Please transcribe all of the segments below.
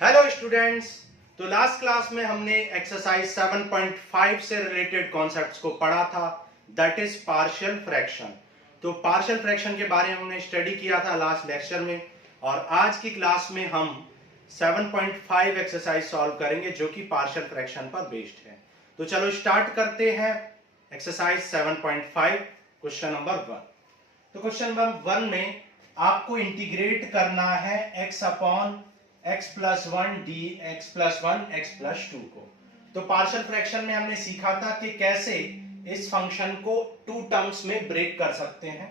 Hello students. तो last class में हमने एक्सरसाइज 7.5 से रिलेटेड कॉन्सेप्ट्स को पढ़ा था, दैट इज पार्शियल फ्रैक्शन। तो पार्शियल फ्रैक्शन के बारे में हमने स्टडी किया था लास्ट लेक्चर में, और आज की क्लास में हम 7.5 एक्सरसाइज सॉल्व करेंगे जो कि पार्शियल फ्रैक्शन पर बेस्ड है। तो चलो स्टार्ट करते हैं एक्सरसाइज 7.5 क्वेश्चन नंबर 1। तो क्वेश्चन नंबर 1 में आपको इंटीग्रेट करना है x upon x plus 1 D x plus 1 x plus 2 को। तो पार्शियल फ्रैक्शन में हमने सीखा था कि कैसे इस फंक्शन को टू टर्म्स में ब्रेक कर सकते हैं।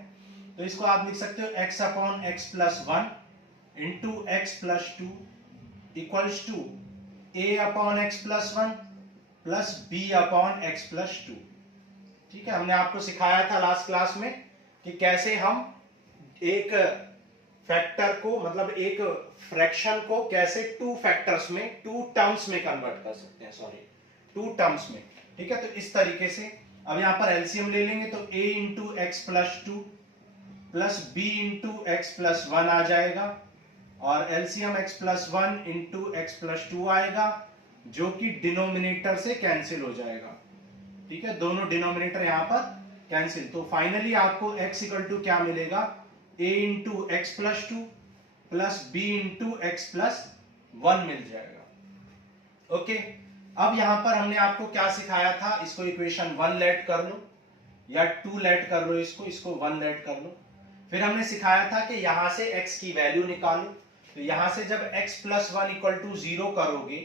तो इसको आप लिख सकते हो x upon x plus 1 into x plus 2 equals to a upon x plus 1 plus b upon x plus 2। ठीक है, हमने आपको सिखाया था लास्ट क्लास में कि कैसे हम एक फैक्टर को, मतलब एक फ्रैक्शन को कैसे टू फैक्टर्स में, टू टर्म्स में कन्वर्ट कर सकते हैं, सॉरी टू टर्म्स में। ठीक है, तो इस तरीके से अब यहां पर एलसीएम ले लेंगे तो a into x plus 2 plus b into x plus 1 आ जाएगा, और LCM x plus 1 into x plus 2 आएगा, जो कि डिनोमिनेटर से कैंसिल हो जाएगा। ठीक है, दोनों डिनोमिनेटर यहां पर कैंसिल। तो फाइनली आपको x इक्वल टू क्या मिलेगा, a into x plus 2 plus b into x plus 1 मिल जाएगा। ओके, अब यहां पर हमने आपको क्या सिखाया था, इसको इक्वेशन 1 लेट कर लो या 2 लेट कर लो, इसको 1 लेट कर लो। फिर हमने सिखाया था कि यहां से x की वैल्यू निकालो। तो यहां से जब x प्लस 1 इक्वल टू 0 करोगे,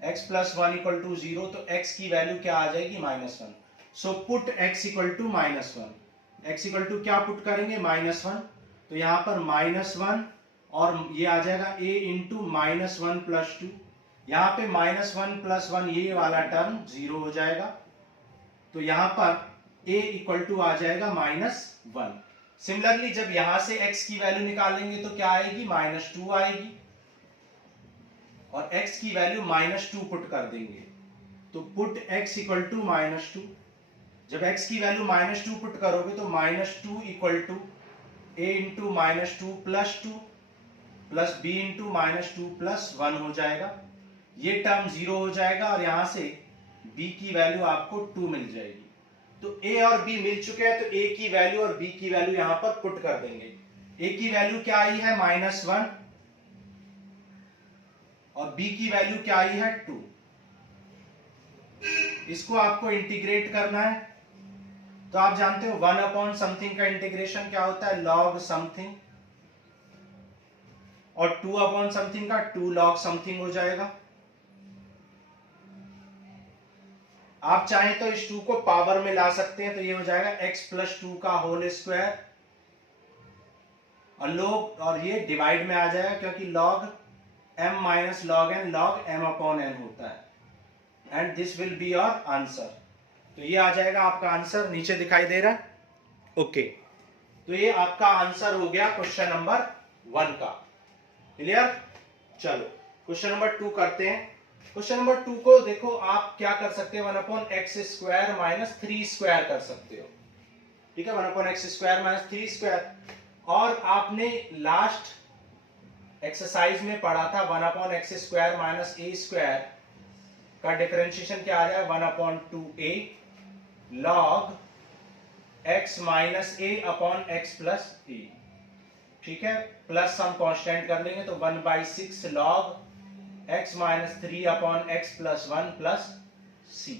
x प्लस 1 इक्वल टू 0, तो x की वैल्यू क्या आ जाएगी, -1। So put x equal to -1। x equal to क्या पुट करेंगे, -1। तो यहां पर -1 और ये आ जाएगा a इंटू -1 प्लस 2। यहां पे -1 प्लस 1 ये वाला टर्म 0 हो जाएगा, तो यहां पर a इक्वल टू आ जाएगा -1। सिमिलरली जब यहां से x की वैल्यू निकालेंगे तो क्या आएगी, -2 आएगी, और x की वैल्यू -2 पुट कर देंगे, तो पुट x इक्वल टू -2। जब x की वैल्यू -2 पुट करोगे तो -2 equal to a into -2 plus 2 plus b into -2 plus 1 हो जाएगा। ये टर्म 0 हो जाएगा, और यहां से b की वैल्यू आपको 2 मिल जाएगी। तो a और b मिल चुके हैं, तो a की वैल्यू और b की वैल्यू यहां पर पुट कर देंगे। a की वैल्यू क्या आई है, -1, और b की वैल्यू क्या आई है, 2। इसको आपको इंटीग्रेट करना है। तो आप जानते हो 1 अपॉन समथिंग का इंटीग्रेशन क्या होता है, लॉग समथिंग, और 2 अपॉन समथिंग का 2 लॉग समथिंग हो जाएगा। आप चाहें तो इस 2 को पावर में ला सकते हैं, तो ये हो जाएगा x प्लस 2 का होल स्क्वायर, और log, और ये डिवाइड में आ जाएगा क्योंकि log m minus log n log m upon n होता है, and this will be your answer. तो ये आ जाएगा आपका आंसर, नीचे दिखाई दे रहा है। ओके, तो ये आपका आंसर हो गया क्वेश्चन नंबर 1 का। क्लियर। चलो क्वेश्चन नंबर 2 करते हैं। क्वेश्चन नंबर 2 को देखो, आप क्या कर सकते हो, 1 upon x square minus 3 square कर सकते हो। ठीक है, 1 upon x square minus 3 square. और आपने लास्ट एक्सरसाइज में पढ़ा था 1 अपॉन एक्स स्क्वायर माइनस ए स्क्वायर का डिफरेंशिएशन क्या आ जाए, 1 upon 2a log x minus a upon x plus a। ठीक है, प्लस सम कांस्टेंट कर लेंगे तो 1/6 log x minus 3 upon x plus 1 plus c,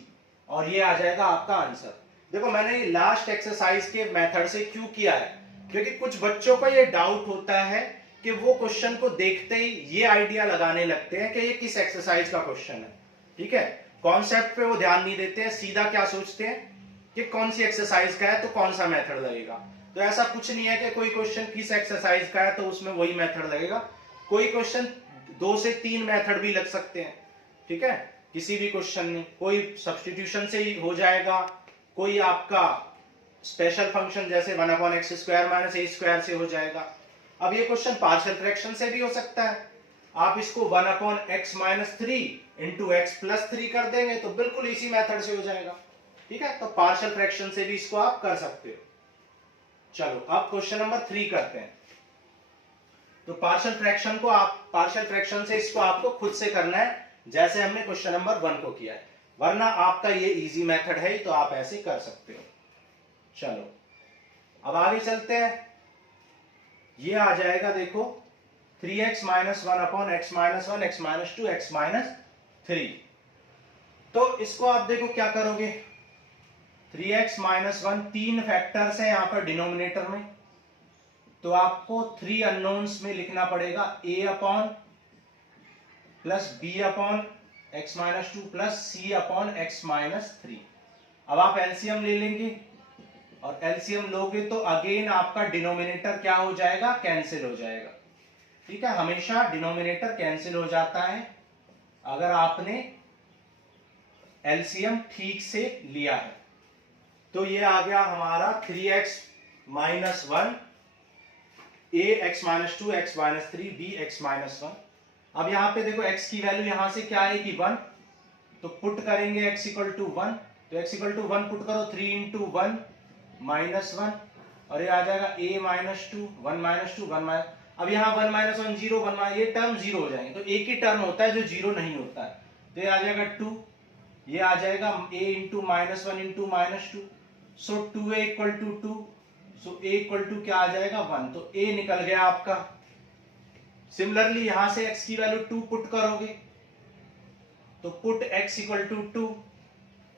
और ये आ जाएगा आपका आंसर। देखो मैंने लास्ट एक्सरसाइज के मेथड से क्यों किया है, क्योंकि कुछ बच्चों का ये डाउट होता है कि वो क्वेश्चन को देखते ही ये आइडिया लगाने लगते हैं कि ये किस एक्सरसाइज का क्वेश्चन है। ठीक है, कॉन्सेप्ट पे वो ध्यान नहीं देते हैं, सीधा क्या सोचते हैं कि कौन सी एक्सरसाइज का है तो कौन सा मेथड लगेगा। तो ऐसा कुछ नहीं है कि कोई क्वेश्चन किस एक्सरसाइज का है तो उसमें वही मेथड लगेगा। कोई क्वेश्चन 2 से 3 मेथड भी लग सकते हैं। ठीक है, किसी भी क्वेश्चन में कोई सब्स्टिट्यूशन से ही हो जाएगा, कोई आपका स्पेशल फंक्शन जैसे 1 अपॉन एक्स स्क्वायर माइनस ए स्क्वायर से हो जाएगा। अब ये क्वेश्चन पार्शियल फ्रैक्शन से भी हो सकता है। आप इसको 1 upon x minus 3 into x plus 3 कर देंगे तो बिल्कुल इसी मेथड से हो जाएगा। ठीक है, तो पार्शियल फ्रैक्शन से भी इसको आप कर सकते हो। चलो अब क्वेश्चन नंबर 3 करते हैं। तो पार्शियल फ्रैक्शन को आप पार्शियल फ्रैक्शन से इसको आपको खुद से करना है, जैसे हमने क्वेश्चन नंबर 1 को किया है, वरना आपका ये इजी मेथड है तो आप ऐसे कर सकते हो। चलो अब आगे चलते हैं। ये आ जाएगा देखो 3x minus 1 upon x minus 1 x minus 2 x minus 3। तो इसको आप देखो क्या करोगे, 3x माइनस 1 तीन फैक्टर्स हैं यहां पर डिनोमिनेटर में, तो आपको 3 अननोन्स में लिखना पड़ेगा a upon plus b upon x minus 2 plus c upon x minus 3। अब आप एलसीएम ले लेंगे और एलसीएम लोगे तो अगेन आपका डिनोमिनेटर क्या हो जाएगा, कैंसिल हो जाएगा। ठीक है, हमेशा डिनोमिनेटर कैंसिल हो जाता है अगर आपने एलसीएम ठीक से लिया है। तो ये आ गया हमारा 3x minus 1 a x minus 2 x minus 3 b x minus 1। अब यहां पे देखो x की वैल्यू यहां से क्या आएगी 1, तो पुट करेंगे x इक्वल टू 1, तो x इक्वल टू 1 पुट करो, 3 इंटू 1 माइनस 1 और ये आ जाएगा a माइनस 2 1 माइनस 2 1 माइनस, अब यहाँ 1 माइनस 1 0 1 ये टर्म जीरो हो जाएंगे, तो एक ही टर्म होता है जो जीरो नहीं होता है, तो ये आ जाएगा 2, ये आ जाएगा a into minus 1 into minus 2, so 2a equal to 2, so a equal to क्या आ जाएगा 1, तो a निकल गया आपका। सिमिलरली यहां से x की वैल्यू 2 पुट करोगे, तो पुट x इक्वल टू 2,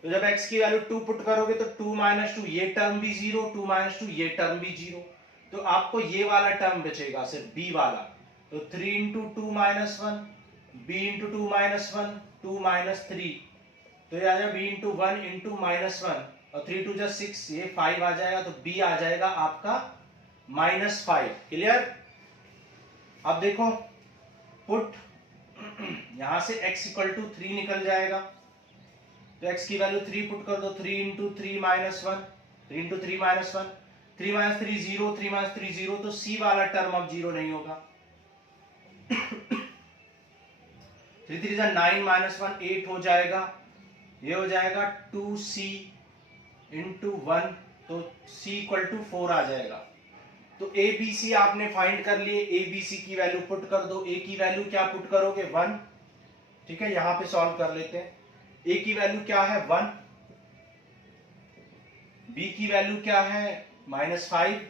तो जब x की वैल्यू 2 पुट करोगे तो 2 माइनस 2 ये टर्म भी 0, 2 माइनस 2 ये टर्म भी 0, तो आपको ये वाला टर्म बचेगा सिर्फ b वाला, तो 3 into 2 minus 1 b into 2 minus 1 2 minus 3, तो ये आ जाएगा b इंटू 1 इंटू माइनस 1 और 3 टू जा 6, ये 5 आ जाएगा, तो b आ जाएगा आपका माइनस 5। क्लियर। अब देखो पुट यहां से x इक्वल टू 3 निकल जाएगा, तो x की वैल्यू 3 पुट कर दो, 3 into 3 minus 1 3 into 3 minus 1 3 minus 3 0 3 minus 3 0, तो c वाला टर्म अब जीरो नहीं होगा। 3 3 जा 9 माइनस 1 8 हो जाएगा, ये हो जाएगा 2c इंटू 1, तो c इक्वल टू 4 आ जाएगा। तो a b c आपने फाइंड कर लिए, a b c की वैल्यू पुट कर दो, a की वैल्यू क्या पुट करोगे 1। ठीक है, यहां पे सॉल्व कर लेते हैं। a की वैल्यू क्या है 1, b की वैल्यू क्या है -5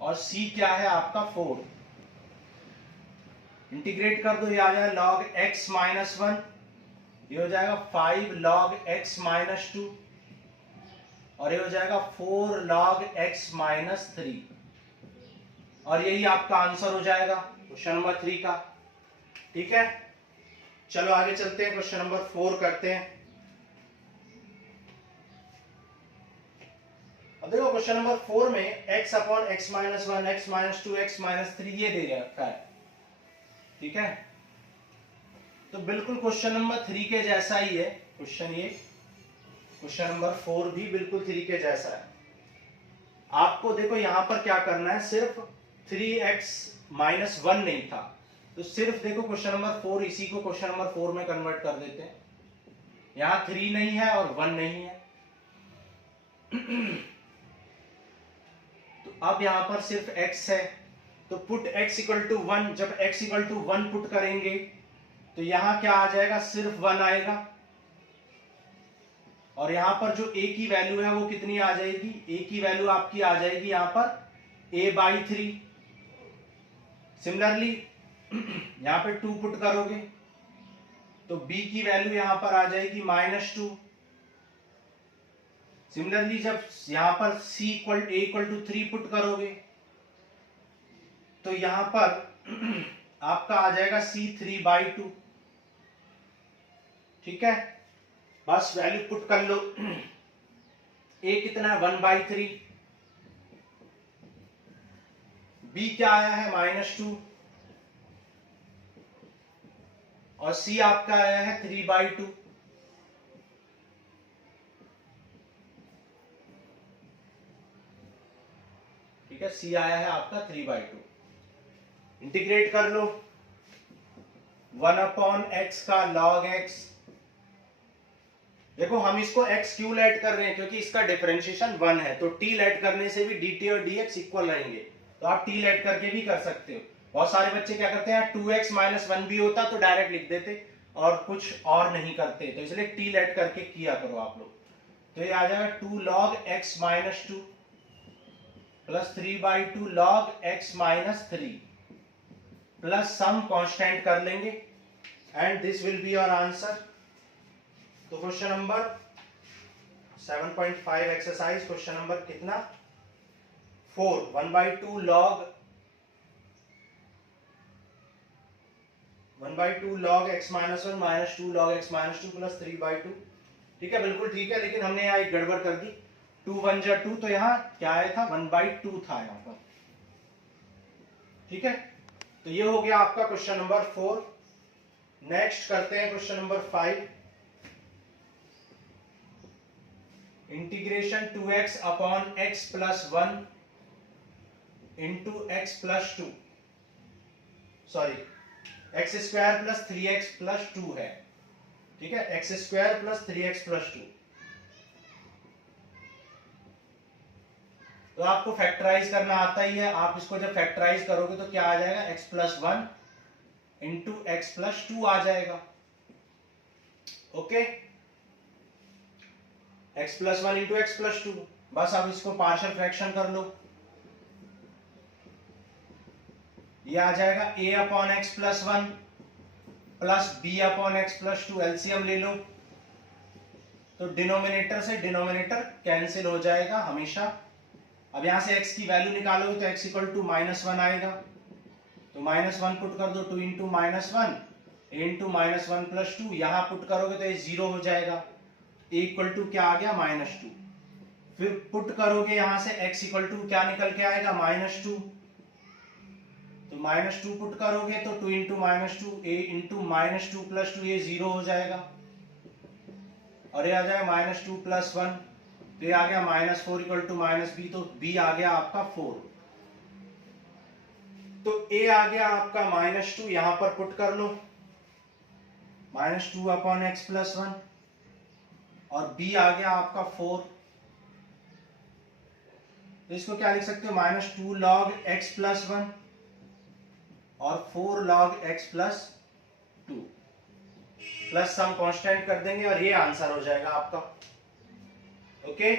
और c क्या है आपका 4। इंटीग्रेट कर दो, ये आ जाएगा log x माइनस 1, ये हो जाएगा 5 log x माइनस 2 और ये हो जाएगा 4 log x माइनस 3, और यही आपका आंसर हो जाएगा क्वेश्चन नंबर 3 का। ठीक है, चलो आगे चलते हैं, क्वेश्चन नंबर 4 करते हैं। अब देखो क्वेश्चन नंबर 4 में x upon x minus 1 x minus 2 x minus 3 ये दे रखा है। ठीक है, तो बिल्कुल क्वेश्चन नंबर 3 के जैसा ही है क्वेश्चन, ये क्वेश्चन नंबर 4 भी बिल्कुल 3 के जैसा है। आपको देखो यहां पर क्या करना है, सिर्फ 3x माइनस 1 नहीं था, तो सिर्फ देखो क्वेश्चन नंबर 4 इसी को क्वेश्चन नंबर 4 में कन्वर्ट कर देते हैं। यहां 3 नहीं है और 1 नहीं है, तो अब यहां पर सिर्फ x है, तो पुट x इक्वल टू 1, जब x इक्वल टू 1 पुट करेंगे तो यहां क्या आ जाएगा, सिर्फ 1 आएगा, और यहां पर जो a की वैल्यू है वो कितनी आ जाएगी, a की वैल्यू आपकी आ जाएगी यहां पर a/3। सिमिलरली यहां पे 2 पुट करोगे तो b की वैल्यू यहां पर आ जाएगी -2। सिमिलरली जब यहां पर c इक्वल टू 3 पुट करोगे तो यहां पर आपका आ जाएगा c 3/2। ठीक है, बस वैल्यू पुट कर लो, a कितना है 1/3, b क्या आया है -2 और c आपका आया है 3/2। ठीक है, c आया है आपका 3/2। इंटीग्रेट कर लो, 1 अपॉन x का log x, देखो हम इसको x क्यों ऐड कर रहे हैं, क्योंकि इसका डिफरेंशिएशन 1 है, तो t ऐड करने से भी dt और dx इक्वल रहेंगे, तो आप टी लेट करके भी कर सकते हो। बहुत सारे बच्चे क्या करते हैं, 2x माइनस 1 भी होता तो डायरेक्ट लिख देते और कुछ और नहीं करते, तो इसलिए टी लेट करके किया करो आप लोग। तो ये आ जाएगा 2 log x minus 2 plus 3/2 log x minus 3 plus some constant कर लेंगे and this will be your answer. तो question number 7.5 exercise, question number कितना 4, 1/2 log x minus 1 minus 2 log x minus 2 plus 3/2। ठीक है, बिल्कुल ठीक है, लेकिन हमने यहाँ एक गड़बड़ कर दी, 2 1 जा 2, तो यहाँ क्या आया था 1/2 था यहाँ पर। ठीक है, तो ये हो गया आपका क्वेश्चन नंबर 4। नेक्स्ट करते हैं question number 5। Integration 2x upon x plus 1 into x plus 2, sorry x square plus 3x plus 2 है। ठीक है, x square plus 3x plus 2। तो आपको फैक्टराइज करना आता ही है, आप इसको जब फैक्टराइज करोगे तो क्या आ जाएगा, x plus 1 into x plus 2 आ जाएगा। Okay, x plus 1 into x plus 2, बस अब इसको पार्शियल फ्रैक्शन कर लो। ये आ जाएगा a upon x plus 1 plus b upon x plus 2, LCM ले लो तो डिनोमिनेटर से डिनोमिनेटर कैंसिल हो जाएगा हमेशा। अब यहां से x की वैल्यू निकालोगे तो x इक्वल टू -1 आएगा, तो -1 पुट कर दो, 2 इंटू -1 इंटू -1 प्लस 2, यहां पुट करोगे तो ये 0 हो जाएगा, a इक्वल टू क्या आ गया -2। फिर पुट करोगे यहां से x इक्वल टू क्या निकल के आएगा -2, तो -2 पुट करोगे तो 2 इंटू -2 a इंटू -2 प्लस 2, ये 0 हो जाएगा, और ये आ जाएगा -2 प्लस 1, तो ये आ गया -4 इक्वल टू -b, तो b आ गया आपका 4। तो a आ गया आपका -2, यहां पर पुट कर लो, -2 अपॉन एक्स प्लस 1, और b आ गया आपका 4। तो इसको क्या लिख सकते हो, -2 log x प्लस 1 और 4 log x plus 2 plus some constant कर देंगे और ये आंसर हो जाएगा आपका। ओके,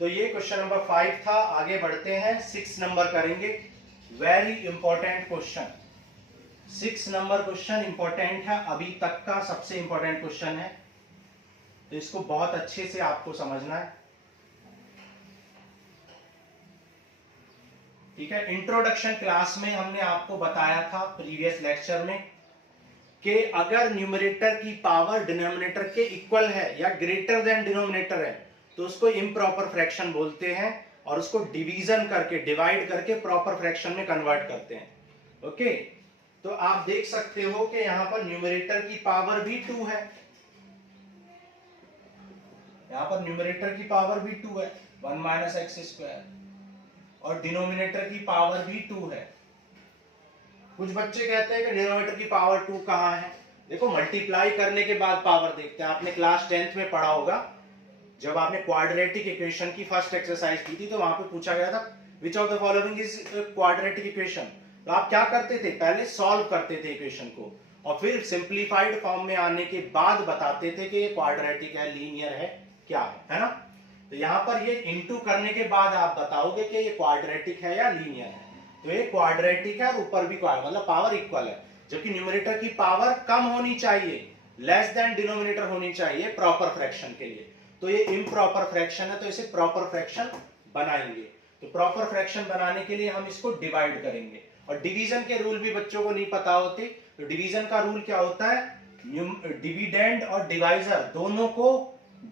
तो ये क्वेश्चन नंबर 5 था। आगे बढ़ते हैं, 6 नंबर करेंगे, very important question. 6 number question important है, अभी तक का सबसे इंपॉर्टेंट क्वेश्चन है, तो इसको बहुत अच्छे से आपको समझना है। ठीक है, इंट्रोडक्शन क्लास में हमने आपको बताया था प्रीवियस लेक्चर में कि अगर न्यूमरेटर की पावर डिनोमिनेटर के इक्वल है या ग्रेटर देन डिनोमिनेटर है तो उसको इम्प्रॉपर फ्रैक्शन बोलते हैं, और उसको डिवीजन करके, डिवाइड करके प्रॉपर फ्रैक्शन में कन्वर्ट करते हैं। ओके, तो आप देख सकते हो कि यहां पर न्यूमरेटर की पावर भी 2 है, यहां पर न्यूमरेटर की पावर भी 2 है, 1 माइनस एक्स स्क्वायर, और डिनोमिनेटर की पावर भी 2 है। कुछ बच्चे कहते हैं कि डिनोमिनेटर की पावर 2 कहां है, देखो मल्टीप्लाई करने के बाद पावर देखते हैं। आपने क्लास 10th में पढ़ा होगा, जब आपने क्वाड्रेटिक इक्वेशन की फर्स्ट एक्सरसाइज की थी तो वहां पे पूछा गया था which of the following is quadratic equation. तो आप क्या करते थे, पहले सॉल्व करते थे इक्वेशन को और फिर सिंप्लीफाइड फॉर्म में आने के बाद बताते थे कि ये क्वाड्रेटिक है, लीनियर है, क्या है ना। तो यहां पर ये इनटू करने के बाद आप बताओगे कि ये क्वाड्रेटिक है या लीनियर है। तो ये क्वाड्रेटिक है और ऊपर भी मतलब पावर इक्वल है, जबकि न्यूमरेटर की पावर कम होनी चाहिए, लेस देन डिनोमिनेटर होनी चाहिए प्रॉपर फ्रैक्शन के लिए। तो ये इम्प्रॉपर फ्रैक्शन है, तो इसे प्रॉपर फ्रैक्शन बनाएंगे। तो प्रॉपर फ्रैक्शन बनाने के लिए हम इसको डिवाइड करेंगे, और डिवीजन के रूल भी बच्चों को नहीं पता होते। तो डिवीजन का रूल क्या होता है, डिविडेंड और डिवाइजर दोनों को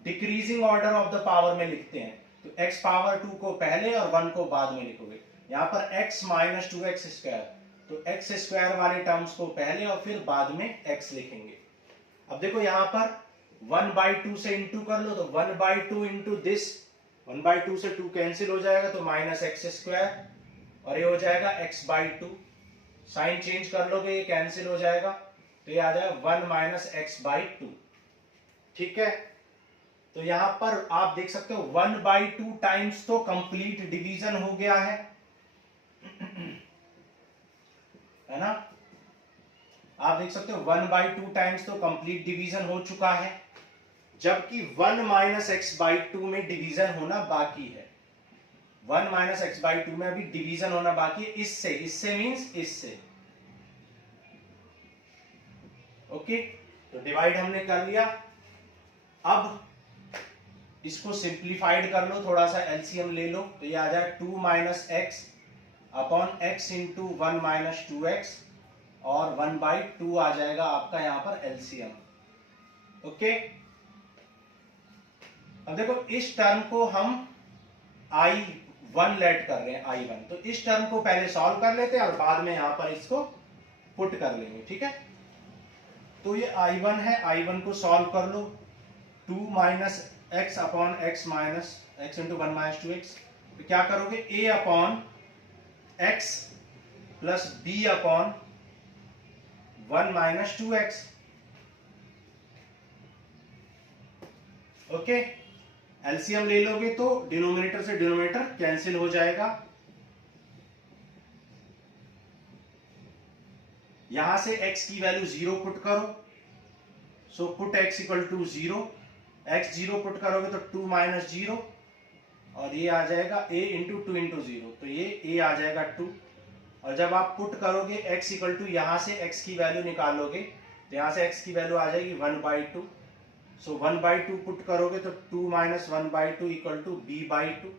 decreasing order of the power में लिखते हैं। तो x पावर 2 को पहले और 1 को बाद में लिखोगे। यहां पर x माइनस 2x स्क्वायर, तो x स्क्वायर वाले टर्म्स को पहले और फिर बाद में x लिखेंगे। अब देखो यहां पर 1/2 से इंटू कर लो, तो 1/2 इंटू दिस, 1/2 से 2 कैंसिल हो जाएगा तो माइनस एक्स स्क्वायर, और ये हो जाएगा x/2। साइन चेंज कर लोगे, ये कैंसिल हो जाएगा, तो ये आ जाएगा 1 माइनस x/2। ठीक है, तो यहां पर आप देख सकते हो 1/2 टाइम्स तो कंप्लीट डिवीजन हो गया है। है ना। आप देख सकते हो 1/2 टाइम्स तो कंप्लीट डिवीजन हो चुका है, जबकि 1 माइनस एक्स बाई टू में डिवीजन होना बाकी है। 1 माइनस एक्स बाई टू में अभी डिवीजन होना बाकी है, इससे मीन्स इससे। ओके, तो डिवाइड हमने कर लिया। अब इसको सिंप्लीफाइड कर लो, थोड़ा सा एलसीएम ले लो, तो ये आ जाए 2 minus x upon x into 1 minus 2x और 1/2 आ जाएगा आपका यहां पर एलसीएम। ओके, अब देखो इस टर्म को हम I1 लेट कर रहे हैं, I1, तो इस टर्म को पहले सॉल्व कर लेते हैं और बाद में यहां पर इसको पुट कर लेंगे, ठीक है। तो ये I1 है, I1 को सॉल्व कर लो, 2 minus x upon x minus x into 1 minus 2x, तो क्या करोगे, a upon x plus b upon 1 minus 2x। Okay, LCM ले लोगे तो डिनोमिनेटर से डिनोमिनेटर कैंसिल हो जाएगा, यहां से x की वैल्यू 0 पुट करो, so put x equal to 0, x 0 put करोगे तो 2 माइनस 0 और ये आ जाएगा a इंटू 2 इंटू 0, तो ये a आ जाएगा 2। और जब आप पुट करोगे x इक्वल टू, यहां से x की वैल्यू निकालोगे तो यहां से x की वैल्यू आ जाएगी 1/2, सो 1/2 पुट करोगे तो 2 माइनस 1/2 इक्वल टू b/2,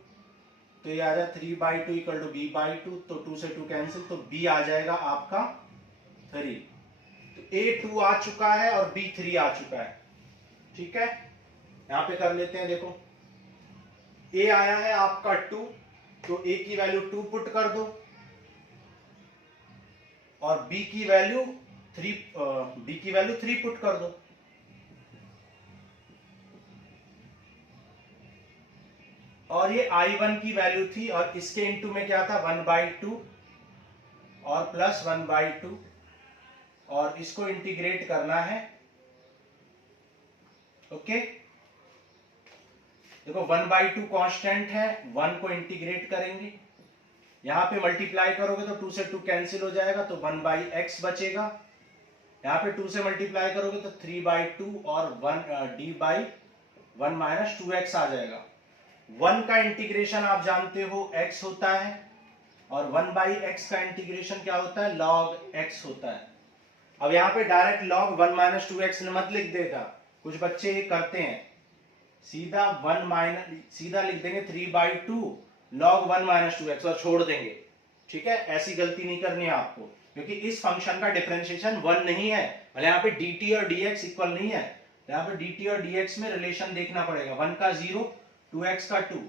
तो ये आ जाए 3/2 इक्वल टू b/2, तो 2 से 2 कैंसिल, तो b आ जाएगा आपका 3। तो a 2 आ चुका है और b 3 आ चुका है, ठीक है। यहां पे कर लेते हैं, देखो a आया है आपका 2, तो a की वैल्यू 2 पुट कर दो और b की वैल्यू 3 पुट कर दो। और ये I1 की वैल्यू थी और इसके इनटू में क्या था, 1/2 और प्लस 1/2, और इसको इंटीग्रेट करना है। ओके, देखो 1/2 कांस्टेंट है, 1 को इंटीग्रेट करेंगे, यहां पे मल्टीप्लाई करोगे तो 2 से 2 कैंसिल हो जाएगा, तो 1/x बचेगा, यहां पे 2 से मल्टीप्लाई करोगे तो 3/2 और 1 माइनस 2x आ जाएगा। 1 का इंटीग्रेशन आप जानते हो x होता है और 1/x का इंटीग्रेशन क्या होता है, log x होता है। अब यहाँ पे डायरेक्ट log 1 माइनस 2x मत लिख देगा, कुछ बच्चे ये करते हैं, सीधा लिख देंगे 3/2 log 1 माइनस 2x और छोड़ देंगे, ठीक है। ऐसी गलती नहीं करनी है आपको, क्योंकि इस फंक्शन का डिफरेंशिएशन 1 नहीं है, मतलब यहाँ पे dt और dx इक्वल नहीं है, यहाँ पे dt और dx में रिलेशन देखना पड़ेगा, 1 का 0, 2x का 2,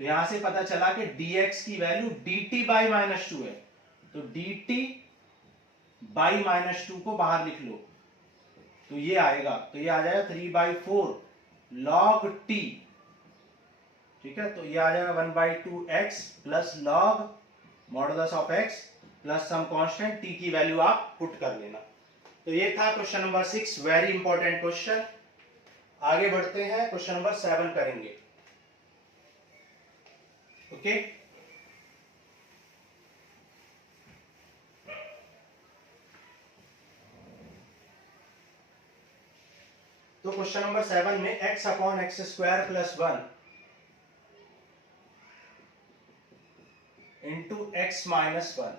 तो यहां से पता चला कि dx की वैल्यू dt बाई माइनस 2 है, तो dt बाई माइनस 2 को बाहर लिख लो, तो ये आएगा, तो ये आ जाएगा 3/4 log t, ठीक है। तो ये आ जाएगा 1/2x plus log modulus of x plus some constant t की वैल्यू आप पुट कर लेना। तो ये था question number 6, very important question. आगे बढ़ते हैं, क्वेश्चन नंबर 7 करेंगे। ओके, तो क्वेश्चन नंबर 7 में x upon x square plus 1 into x minus 1,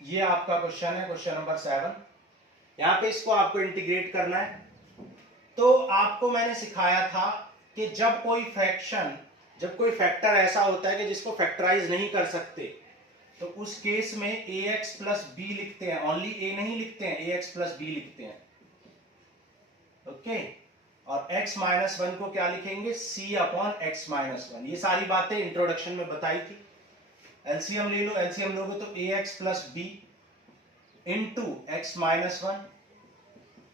ये आपका क्वेश्चन है, क्वेश्चन नंबर 7। यहां पे इसको आपको इंटीग्रेट करना है। तो आपको मैंने सिखाया था कि जब कोई फैक्टर ऐसा होता है कि जिसको फैक्टराइज नहीं कर सकते, तो उस केस में ax प्लस बी लिखते हैं, ओनली a नहीं लिखते हैं, ax प्लस बी लिखते हैं। ओके, और x माइनस 1 को क्या लिखेंगे, c अपॉन एक्स माइनस 1। ये सारी बातें इंट्रोडक्शन में बताई थी। एलसीएम ले लो, एलसीएम लोगे तो ax plus b into x minus 1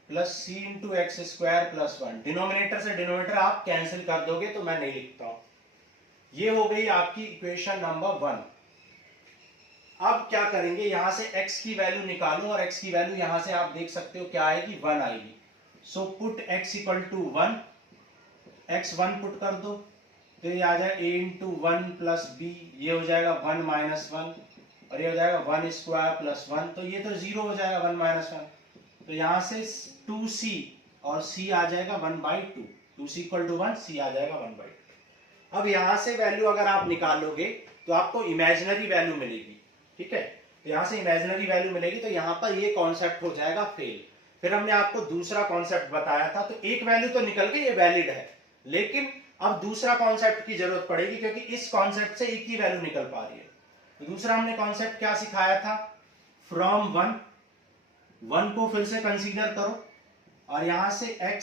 plus c into x square plus 1। Denominator से डिनोमिनेटर आप कैंसिल कर दोगे, तो मैं नहीं लिखता हूं। ये हो गई आपकी इक्वेशन नंबर 1। अब क्या करेंगे, यहां से x की वैल्यू निकालो और x की वैल्यू यहां से आप देख सकते हो क्या आएगी, 1 आएगी। So put x equal to 1, x1 put कर दो, तो ये आ जाए a इंटू 1 प्लस बी, ये हो जाएगा 1 माइनस 1 और ये हो जाएगा 1 स्क्वायर प्लस 1, तो ये तो 0 हो जाएगा 1 माइनस 1, तो यहाँ से 2c और c आ जाएगा 1/2, 2c इक्वल टू 1, c आ जाएगा 1/2। अब यहाँ से वैल्यू अगर आप निकालोगे तो आपको इमेजिनरी वैल्यू मिलेगी, ठीक है, तो यहाँ से इमेजिनरी वैल्यू मिलेगी, तो यहाँ पर ये कॉन्सेप्ट हो जाएगा फेल। फिर हमने आपको दूसरा कॉन्सेप्ट बताया था, तो एक वैल्यू तो निकल गई, ये वैलिड है, लेकिन अब दूसरा कॉन्सेप्ट की जरूरत पड़ेगी क्योंकि इस कॉन्सेप्ट से एक ही वैल्यू निकल पा रही है। तो दूसरा हमने कॉन्सेप्ट क्या सिखाया था, फ्रॉम 1 को फिर से कंसीडर करो और यहां से x,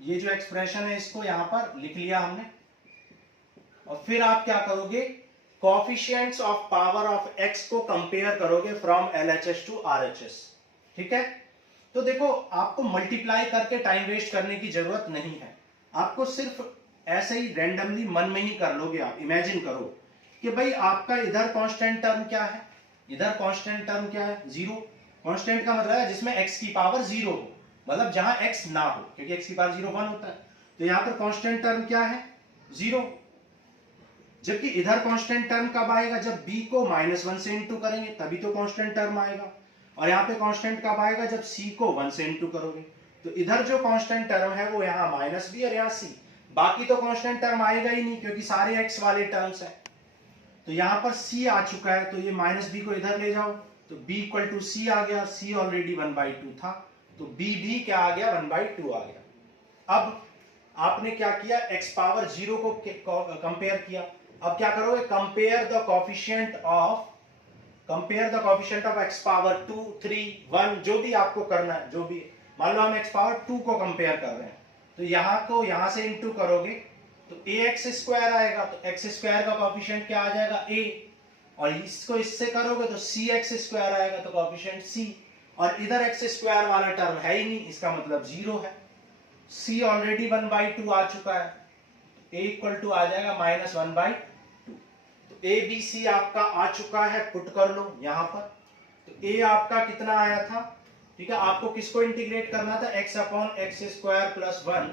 ये जो एक्सप्रेशन है इसको यहां पर लिख लिया हमने, और फिर आप क्या करोगे, coefficients of power of x को कंपेयर करोगे फ्रॉम LHS टू RHS, ठीक है। तो देखो आपको मल्टीप्लाई करके टाइम वेस्ट करने की जरूरत नहीं है, आपको सिर्फ ऐसे ही रैंडमली मन में ही कर लोगे। आप इमेजिन करो कि भाई आपका इधर कांस्टेंट टर्म क्या है, इधर कांस्टेंट टर्म क्या है, 0। कांस्टेंट का मतलब है जिसमें x की पावर 0 हो, मतलब जहां x ना हो, क्योंकि x की पावर 0 1 होता है, तो यहां पर कांस्टेंट टर्म क्या है, 0। जबकि इधर कांस्टेंट टर्म कब आएगा, जब b को -1 से इंटू करेंगे तभी तो कांस्टेंट टर्म आएगा, और यहाँ पे कांस्टेंट कब आएगा, जब c को 1 से इंटू करोगे। तो इधर जो कांस्टेंट टर्म है वो यहाँ -b और यहाँ c, बाकी तो कांस्टेंट टर्म आएगा ही नहीं क्योंकि सारे x वाले टर्म्स हैं। तो यहाँ पर c आ चुका है, तो ये -b को इधर ले जाओ, तो b इक्वल टू c आ गया, c ऑलरेडी 1/2 था, तो b भी क्या आ गया, 1/2 आ गया। अब आपने क्या किया, x पावर 0 को कंपेयर किया। अब क्या करोगे, compare the coefficient of x power 2, 3, 1, जो भी आपको करना है, जो भी, मान लो हम x पावर 2 को कंपेयर कर रहे हैं, तो यहाँ को यहाँ से इंटू करोगे तो ax स्क्वायर आएगा, तो x स्क्वायर का कोएफिशिएंट क्या आ जाएगा, a, और इसको इससे करोगे तो cx स्क्वायर आएगा, तो कोएफिशिएंट c, और इधर x स्क्वायर वाला टर्म है ही नहीं, इसका मतलब 0 है, c ऑलरेडी 1/2 आ चुका है, a इक्वल टू आ जाएगा -1/2। तो a b c आपका आ चुका है, पुट कर लो यहां पर, तो a आपका कितना आया था, ठीक है, आपको किसको इंटीग्रेट करना था, x upon x square plus 1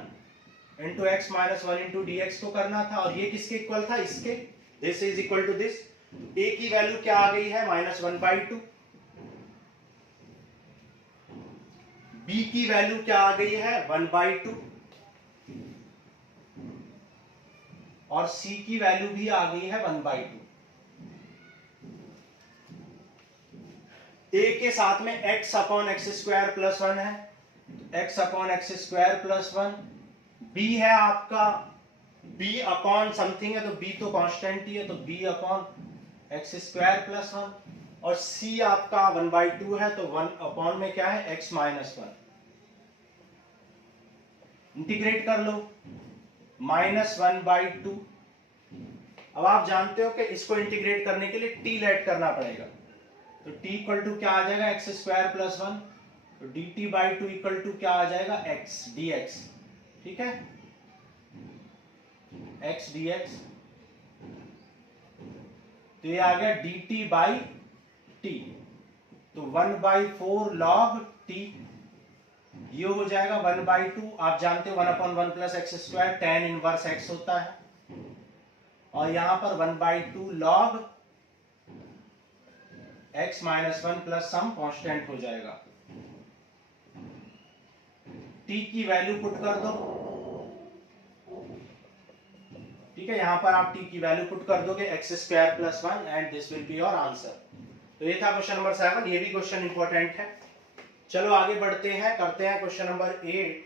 into x minus 1 into dx को करना था, और ये किसके इक्वल था, इसके, this is equal to this. a की वैल्यू क्या आ गई है, -1/2, b की वैल्यू क्या आ गई है, 1/2, और c की वैल्यू भी आ गई है 1/2। a के साथ में x upon x square plus 1 है, x upon x square plus 1, b है आपका, b अपॉन समथिंग है, तो b तो कांस्टेंट ही है, तो b upon x square plus 1, और c आपका 1/2 है, तो 1 अपॉन में क्या है, x माइनस 1। इंटीग्रेट कर लो, -1/2। अब आप जानते हो कि इसको इंटीग्रेट करने के लिए t लेट करना पड़ेगा, तो t इक्वल टू क्या आ जाएगा, x स्क्वायर प्लस 1, तो dt/2 इक्वल टू क्या आ जाएगा, x dx, ठीक है, x dx, तो ये आ गया dt/t, तो 1/4 log t, ये हो जाएगा 1/2। आप जानते हो 1/1 plus x square tan inverse x होता है, और यहां पर 1/2 log x minus 1 plus some constant हो जाएगा। t की वैल्यू पुट कर दो, ठीक है, यहां पर आप t की वैल्यू पुट कर दोगे, x square plus 1, and this will be your answer. तो ये था क्वेश्चन नंबर 7, ये भी क्वेश्चन इंपॉर्टेंट है। चलो आगे बढ़ते हैं, करते हैं question number 8,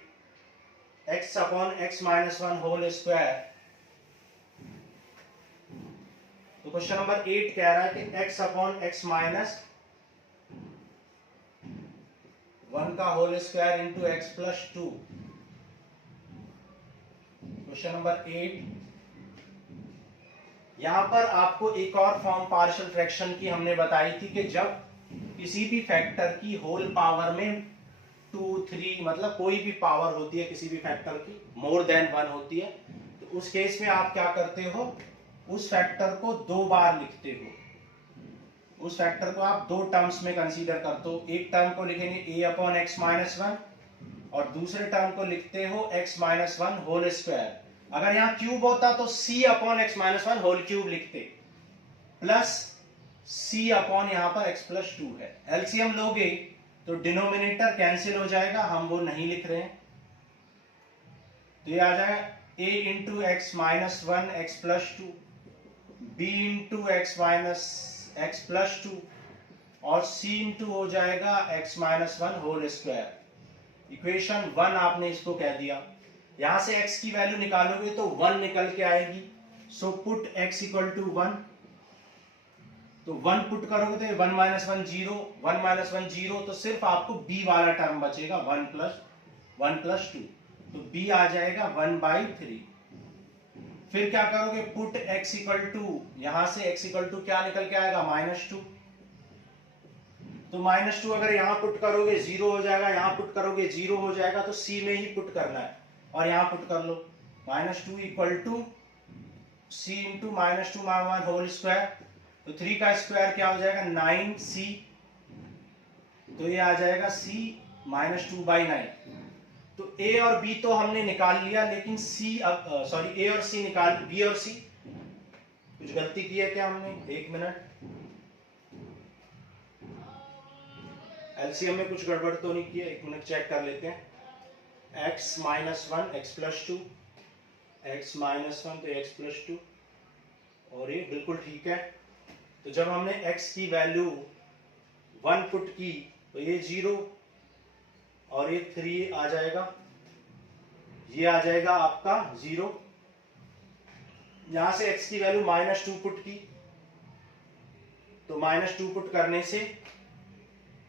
x upon x minus 1 whole square. तो क्वेश्चन नंबर 8 कह रहा है कि x अपॉन x माइनस 1 का whole square into x plus 2। Question number 8, यहां पर आपको एक और फॉर्म पार्शियल फ्रैक्शन की हमने बताई थी कि जब किसी भी फैक्टर की होल पावर में 2, 3, मतलब कोई भी पावर होती है किसी भी फैक्टर की, मोर देन 1 होती है, तो उस केस में आप क्या करते हो, उस फैक्टर को 2 बार लिखते हो। उस फैक्टर को आप 2 टर्म्स में कंसीडर करते हो। एक टर्म को लिखेंगे a अपॉन एक्स माइनस 1, और दूसरे टर्म को लिखते हो x माइनस 1 होल स्क्वायर। अगर यहाँ क्यूब होता तो c upon x minus 1 whole cube लिखते, प्लस c अपॉन यहाँ पर x प्लस 2 है। एलसीएम लोगे तो डिनोमिनेटर कैंसिल हो जाएगा, हम वो नहीं लिख रहे हैं, तो ये आ जाएगा a into x minus 1 x plus 2, b into x minus x plus 2 और c इंटू हो जाएगा x minus 1 whole square. Equation 1 आपने इसको कह दिया। यहां से x की वैल्यू निकालोगे तो 1 निकल के आएगी, so put x equal to 1, तो 1 पुट करोगे तो 1 माइनस 1 0, 1 माइनस 1 0, तो सिर्फ आपको b वाला टर्म बचेगा 1 प्लस 2, तो b आ जाएगा 1/3। फिर क्या करोगे, पुट x इक्वल टू, यहां से x इक्वल टू क्या निकल के आएगा -2, तो -2 अगर यहां पुट करोगे 0 हो जाएगा, यहां पुट करोगे 0 हो जाएगा, तो c में ही पुट करना है और यहां पुट कर लो -2 equal to c into -2 whole square, तो 3 का स्क्वायर क्या हो जाएगा 9c, तो ये आ जाएगा c -2/9। तो a और b तो हमने निकाल लिया, लेकिन c सॉरी a और c निकाल, b और c कुछ गलती की है क्या हमने, एक मिनट, एलसीएम में कुछ गड़बड़ तो नहीं की है, एक मिनट चेक कर लेते हैं। x minus 1 x plus 2, x minus 1 तो x प्लस 2, और ये बिल्कुल ठीक है। तो जब हमने x की वैल्यू 1 पुट की तो ये 0 और ये 3 आ जाएगा, ये आ जाएगा आपका 0। यहां से x की वैल्यू -2 पुट की तो -2 पुट करने से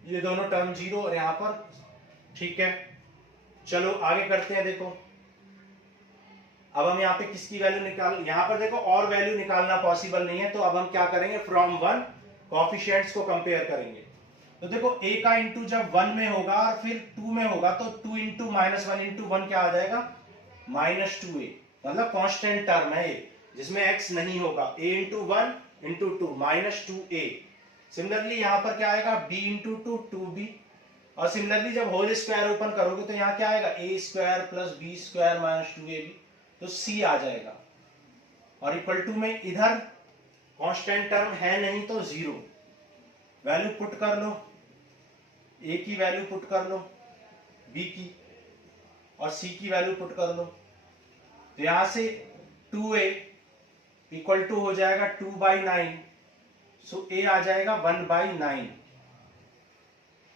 ये दोनों टर्म 0 और यहां पर ठीक है। चलो आगे करते हैं, देखो अब हम यहाँ पे किसकी वैल्यू निकाल, यहाँ पर देखो और वैल्यू निकालना पॉसिबल नहीं है, तो अब हम क्या करेंगे, फ्रॉम 1 कोएफिशिएंट्स को कंपेयर करेंगे। तो देखो a का इंटू जब 1 में होगा और फिर 2 में होगा, तो 2 इंटू -1 इंटू 1 क्या आ जाएगा -2a, मतलब कांस्टेंट टर्म है ये, जिसमें x नहीं होगा। a into 1 into 2 -2a। Similarly यहाँ पर क्या आएगा, b इंटू 2 2b, और सिमिलरली जब होल स्क्वायर ओपन करोगे तो यहाँ क्या आएगा, a square plus b square -2ab, तो c आ जाएगा। और इक्वल टू में इधर कांस्टेंट टर्म है नहीं तो 0, वैल्यू पुट कर लो, a की वैल्यू पुट कर लो, b की, और c की वैल्यू पुट कर लो, तो यहां से 2a इक्वल टू हो जाएगा 2/9, सो a आ जाएगा 1/9,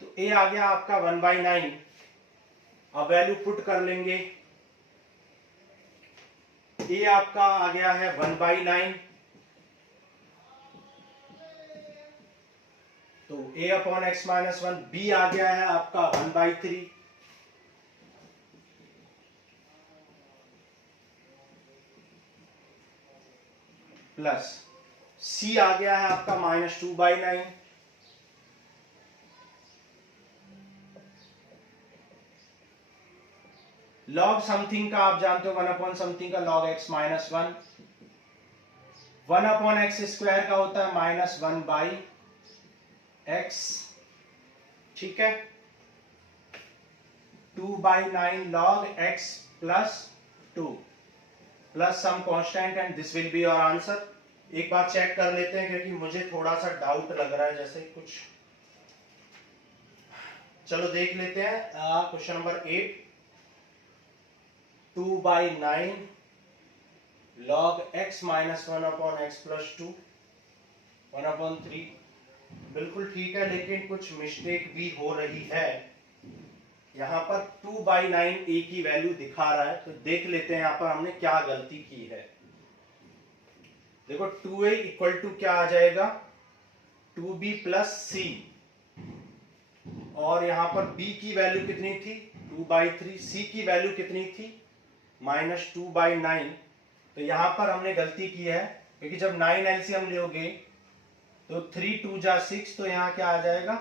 तो a आ गया आपका 1/9। अब वैल्यू पुट कर लेंगे, a आपका आ गया है 1/9, तो a upon x minus 1, b आ गया है आपका 1/3, प्लस c आ गया है आपका -2/9, लॉग समथिंग का आप जानते हो 1 अपॉन समथिंग का log x minus 1, 1 upon x square का होता है -1/x, ठीक है, 2/9 log x plus 2 plus some constant, and this will be your answer. एक बार चेक कर लेते हैं क्योंकि मुझे थोड़ा सा डाउट लग रहा है जैसे कुछ, चलो देख लेते हैं। Question number 8, 2/9 log x minus 1 upon x plus 2 1/3, बिल्कुल ठीक है, लेकिन कुछ मिस्टेक भी हो रही है। यहाँ पर 2/9 a की वैल्यू दिखा रहा है, तो देख लेते हैं यहाँ पर हमने क्या गलती की है। देखो 2a इक्वल टू क्या आ जाएगा, 2b प्लस c, और यहाँ पर b की वैल्यू कितनी थी 2/3, c की वैल्यू कितनी थी -2/9, तो यहाँ पर हमने गलती की है, क्योंकि जब 9 एलसीएम लोगे तो 3 2 जा 6, तो यहाँ क्या आ जाएगा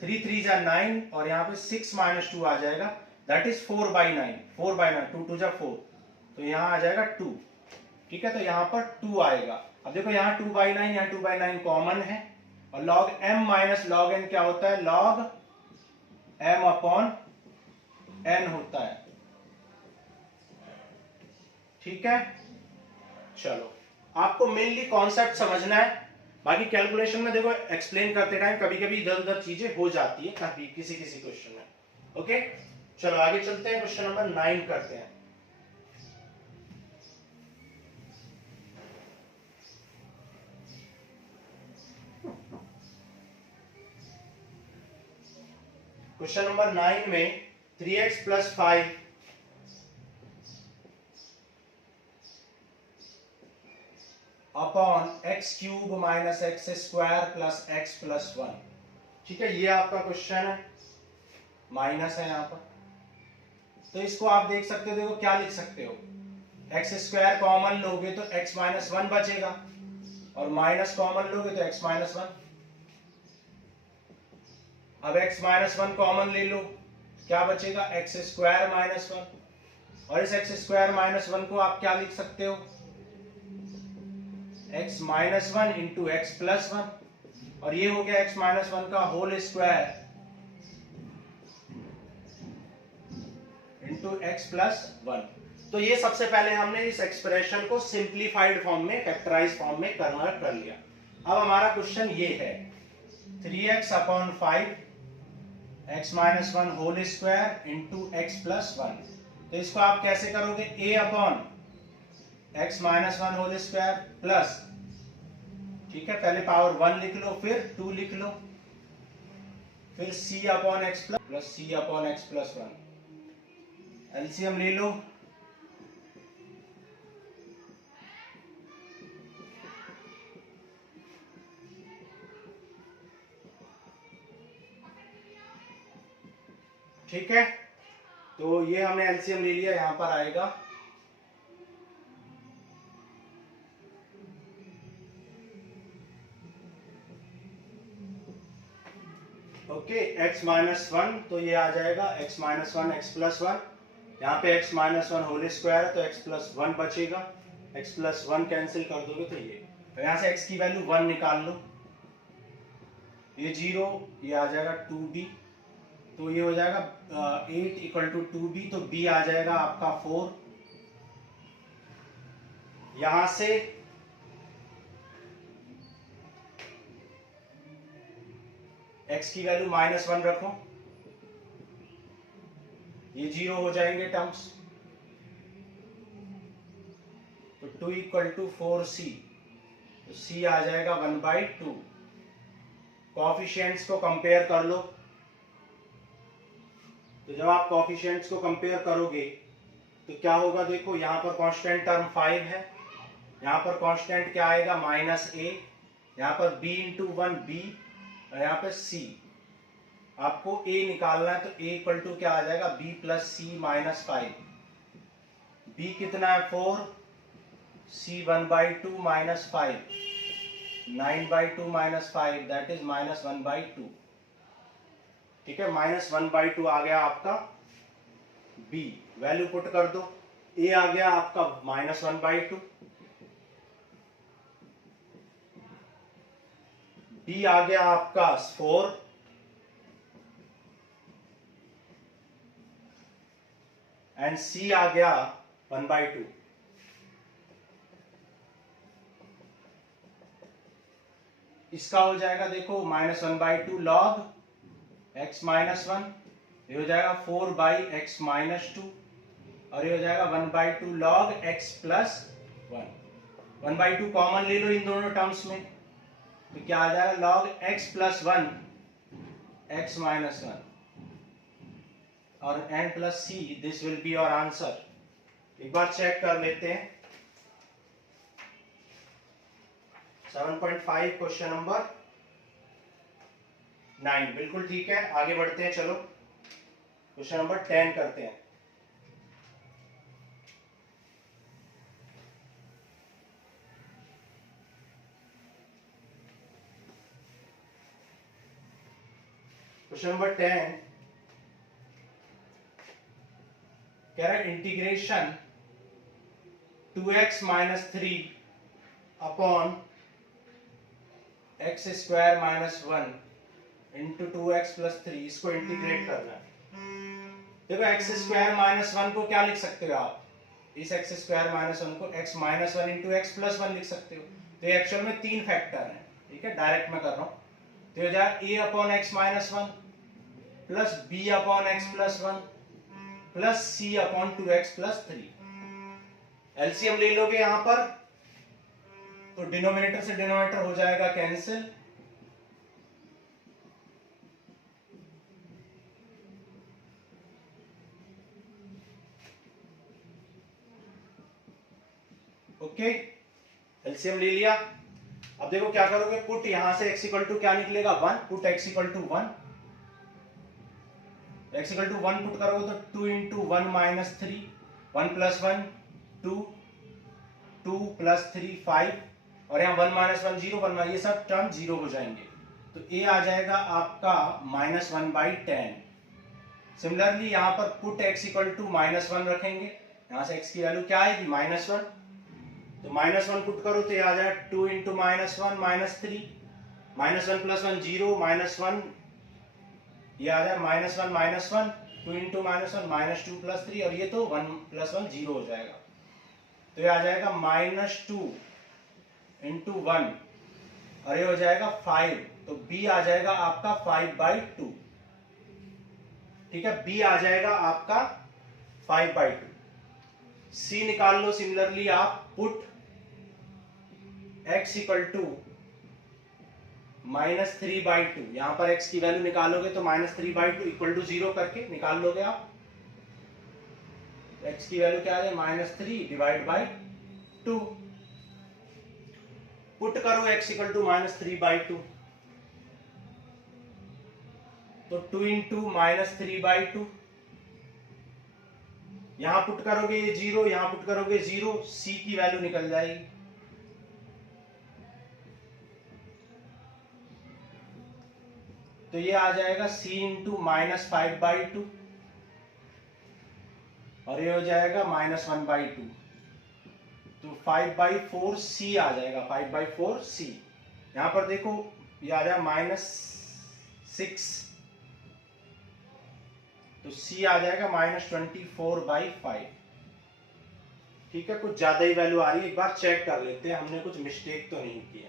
3 3 जा 9, और यहाँ पे 6 -2 आ जाएगा, दैट इज 4/9, 2 2 जा 4, तो यहाँ आ जाएगा 2, ठीक है, तो यहाँ पर 2 आएगा। अब देखो यहाँ 2/9, यहाँ 2/9 कॉमन है, और log m minus log n क्या होता है, log m अपॉन n होता है, ठीक है। चलो आपको मेनली कॉन्सेप्ट समझना है, बाकी कैलकुलेशन में देखो एक्सप्लेन करते टाइम कभी कभी इधर उधर चीजें हो जाती है कभी किसी किसी क्वेश्चन में। ओके चलो आगे चलते हैं, क्वेश्चन नंबर 9 करते हैं। क्वेश्चन नंबर 9 में 3x + 5 upon x³ - x² + x + 1। ठीक है, ये आपका क्वेश्चन है, माइनस है यहां पर। तो इसको आप देख सकते हो, देखो क्या लिख सकते हो, x² कॉमन लोगे तो x - 1 बचेगा और माइनस कॉमन लोगे तो x - 1। अब x - 1 कॉमन ले लो, क्या बचेगा, x² - 1। और इस x² - 1 को आप क्या लिख सकते हो, x - 1 इंटू x + 1, और ये हो गया x - 1 का होल स्क्वायर इंटू x + 1। तो ये सबसे पहले हमने इस एक्सप्रेशन को सिंप्लीफाइड फॉर्म में, फैक्टराइज फॉर्म में कन्वर्ट कर लिया। अब हमारा क्वेश्चन ये है 3x upon 5 x - 1 whole square into x + 1। तो इसको आप कैसे करोगे, a upon x - 1 whole square plus, ठीक है, पहले पावर 1 लिख लो, फिर 2 लिख लो, फिर c upon x plus c upon x + 1। LCM ले लो, ठीक है। तो ये हमने एलसीएम ले लिया, यहां पर आएगा ओके x - 1, तो ये आ जाएगा x - 1 x + 1। यहाँ पे x - 1 होल स्क्वायर है तो x + 1 बचेगा, x + 1 कैंसिल कर दोगे तो ये, तो यहाँ से x की वैल्यू 1 निकाल लो, ये 0, ये आ जाएगा 2b, तो ये हो जाएगा 8 = 2b, तो b आ जाएगा आपका 4। यहां से x की वैल्यू -1 रखो, ये 0 हो जाएंगे टर्म्स, तो 2 = 4c, तो c आ जाएगा 1/2। कोएफिशिएंट्स को कंपेयर कर लो, तो जब आप कोएफिशिएंट्स को कंपेयर करोगे तो क्या होगा, देखो यहाँ पर कांस्टेंट टर्म 5 है, यहाँ पर कांस्टेंट क्या आएगा, -a, यहाँ पर b × 1 b, और यहाँ पे c। आपको a निकालना है तो a = क्या आ जाएगा, b + c - 5। b कितना है 4, c 1/2 - 5, 9/2 - 5 दैट इज -1/2। ठीक है, -1/2 आ गया आपका b, वैल्यू पुट कर दो, a आ गया आपका -1/2, b आ गया आपका 4, एंड c आ गया 1/2। इसका हो जाएगा देखो -1/2 log x - 1, ये हो जाएगा 4/x - 2, और ये हो जाएगा 1/2 log x + 1। 1/2 कॉमन ले लो इन दोनों टर्म्स में, तो क्या आ जाएगा, log x + 1 x - 1, और n + c, this will be your answer. एक बार चेक कर लेते हैं, 7.5 क्वेश्चन नंबर 9 बिल्कुल ठीक है। आगे बढ़ते हैं, चलो क्वेश्चन नंबर 10 करते हैं। क्वेश्चन नंबर 10 कह रहा है integration 2x - 3 upon x² - 1 into 2x + 3, इसको इंटीग्रेट करना है। देखो x² - 1 को क्या लिख सकते हो आप, इस x² - 1 को x - 1 इंटू x + 1 लिख सकते हो। तो ये एक्चुअल में 3 फैक्टर हैं, ठीक है, डायरेक्ट मैं कर रहा हूं। तो हो जाएगा a upon x minus one plus b upon x plus one plus c upon two x plus three. LCM ले लोगे यहां पर तो डिनोमिनेटर से डिनोमिनेटर हो जाएगा कैंसिल, ओके। एलसीएम ले लिया। अब देखो क्या करोगे, पुट यहां से x इक्वल टू क्या निकलेगा 1, put x equal to 1, x equal to 1 put करोगे तो 2 इंटू 1 माइनस 3, 1 प्लस 1 2, 2 प्लस 3 5, और यहाँ 1 माइनस 1 0, 1 ये सब टर्म जीरो हो जाएंगे, तो a आ जाएगा आपका माइनस 1/10। सिमिलरली यहाँ पर put x equal to minus 1 रखेंगे, यहाँ से x की वैल्यू क्या आएगी माइनस 1, तो माइनस 1 पुट करो तो ये आ जाएगा 2 into minus 1 minus 3, minus 1 plus 1 0, minus 1 ये आ जाएगा minus 1 minus 1, 2 into minus 1 minus 2 plus 3, और ये तो 1 प्लस 1 0 हो जाएगा, तो ये आ जाएगा माइनस 2 इंटू 1, और ये हो जाएगा 5, तो b आ जाएगा आपका 5/2। ठीक है, b आ जाएगा आपका 5/2। c निकाल लो, सिमिलरली आप put x equal to minus 3/2, यहां पर x की वैल्यू निकालोगे तो माइनस 3/2 इक्वल टू 0 करके निकाल लोगे आप, x की वैल्यू क्या है माइनस 3 डिवाइड बाई 2, पुट करो x इक्वल टू माइनस 3/2, तो 2 इंटू माइनस 3/2, यहां पुट करोगे ये 0, यहां पुट करोगे 0, c की वैल्यू निकल जाएगी, तो ये आ जाएगा c इंटू माइनस 5/2, और ये हो जाएगा माइनस 1/2, तो 5/4 c आ जाएगा, 5/4 c। यहां पर देखो ये आ जाएगा माइनस 6, तो c आ जाएगा माइनस 24/5। ठीक है, कुछ ज्यादा ही वैल्यू आ रही है, एक बार चेक कर लेते हैं हमने कुछ मिस्टेक तो नहीं की है।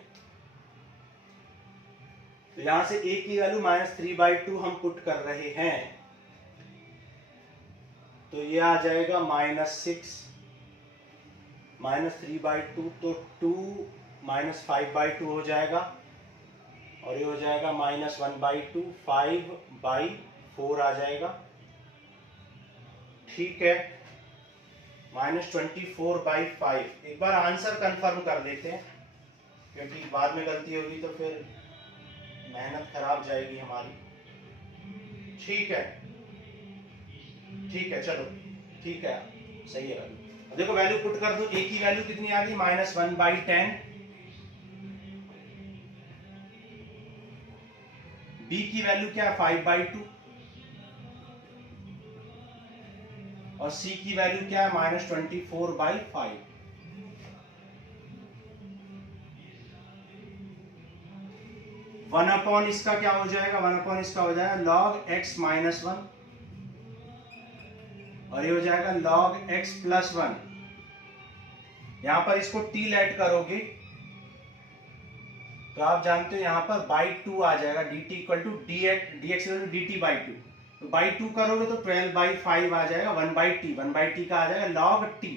तो यहां से a की वैल्यू माइनस 3/2 हम पुट कर रहे हैं, तो ये आ जाएगा माइनस 6 माइनस 3/2, तो 2 माइनस 5/2 हो जाएगा, और ये हो जाएगा माइनस 1/2, 5/4 आ जाएगा। ठीक है, माइनस 24/5। एक बार आंसर कंफर्म कर लेते हैं, क्योंकि बाद में गलती होगी तो फिर मेहनत खराब जाएगी हमारी। ठीक है, ठीक है, चलो ठीक है, सही है वैल्यू। देखो वैल्यू पुट कर दो, a की वैल्यू कितनी आ गई माइनस 1/10, b की वैल्यू क्या है 5/2, और c की वैल्यू क्या है माइनस 24/5। वन अपॉन इसका क्या हो जाएगा, वन अपॉन इसका हो जाएगा log x माइनस 1, और ये हो जाएगा log x प्लस 1। यहां पर इसको t लेट करोगे तो आप जानते हो यहां पर बाई 2 आ जाएगा, dt equal to dx equal to dt/2, तो बाई 2 करोगे तो 12/5 आ जाएगा, 1/t, 1/t का आ जाएगा log t,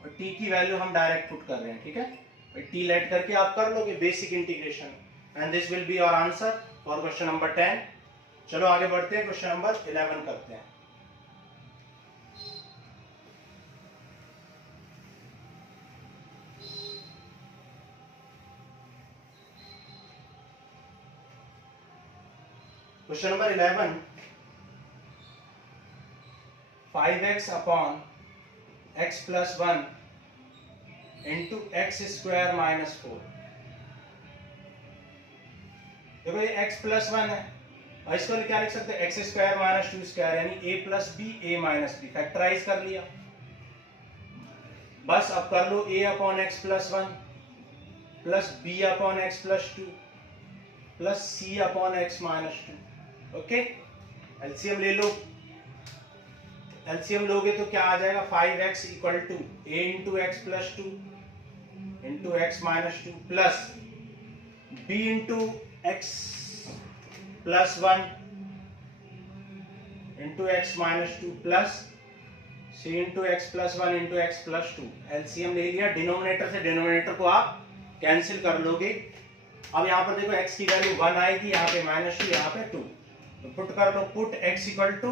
और t की वैल्यू हम डायरेक्ट पुट कर रहे हैं। ठीक है, t लेट करके आप कर लोगे basic integration, and this will be your answer for question number 10। चलो आगे बढ़ते हैं, क्वेश्चन नंबर 11 करते हैं। Question number 11, 5x upon x plus 1 into x square minus 4। देखो ये x प्लस 1 है, और इसको क्या लिख सकते हैं एक्स स्क्वायर माइनस 2 स्क्वायर, यानी a plus b a minus b, factorise कर लिया। बस अब कर लो a upon x plus 1 plus b upon x plus 2 plus c upon x minus 2। Okay, LCM ले लो, एलसीएम लोगे तो क्या आ जाएगा 5x equal to a into x plus 2 into x minus 2 plus b into x plus 1 into x minus 2 plus c into x plus 1 into x plus 2। LCM ले लिया, denominator से डिनोमिनेटर को आप कैंसिल कर लोगे। अब यहाँ पर देखो x की वैल्यू 1 आएगी, यहाँ पे -2, यहाँ पे 2, तो पुट कर लो, पुट x इक्वल टू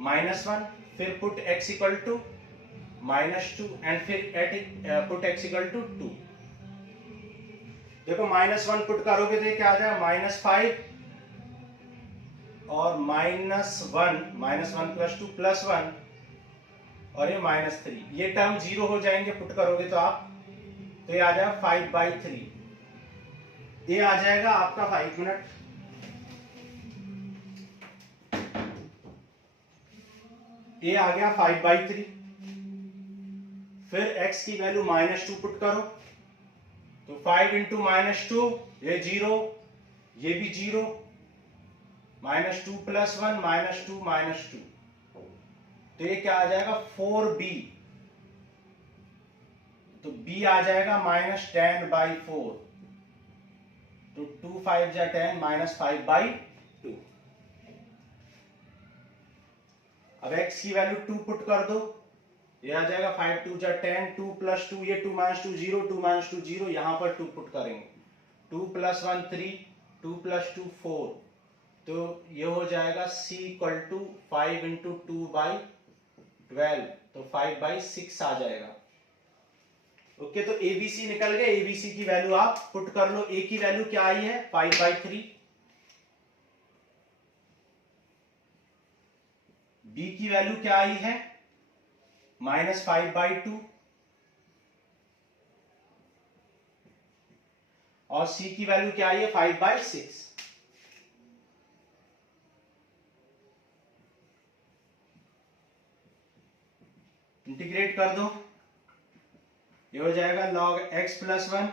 -1, फिर put x equal to -2 and फिर पुट x इक्वल टू 2। देखो -1 पुट करोगे तो क्या आ जाएगा -5 और -1 प्लस 2 प्लस 1 और ये -3, ये टर्म 0 हो जाएंगे पुट करोगे तो आप, तो ये आ जाएगा 5/3, ये आ जाएगा आपका 5 मिनट। ये आ गया 5/3। फिर x की वैल्यू -2 पुट करो, तो 5 इंटू -2 ये 0, ये भी 0, -2 प्लस 1 -2 -2, तो ये क्या आ जाएगा 4b, तो b आ जाएगा -10/4, तो 2 5 जा 10 -5/2। अब x की वैल्यू 2 पुट कर दो, ये आ जाएगा 5 2 जा 10, 2 प्लस 2 ये 2 -2 0, 2 -2 0, यहां पर 2 पुट करेंगे, 2 प्लस 1 3, 2 प्लस 2 4, तो ये हो जाएगा c इक्वल टू 5 इंटू 2/12, तो 5/6 आ जाएगा। ओके, तो एबीसी निकल गए, एबीसी की वैल्यू आप पुट कर लो। ए की वैल्यू क्या आई है 5/3, बी की वैल्यू क्या आई है -5/2, और सी की वैल्यू क्या आई है 5/6। इंटीग्रेट कर दो, ये हो जाएगा log x plus 1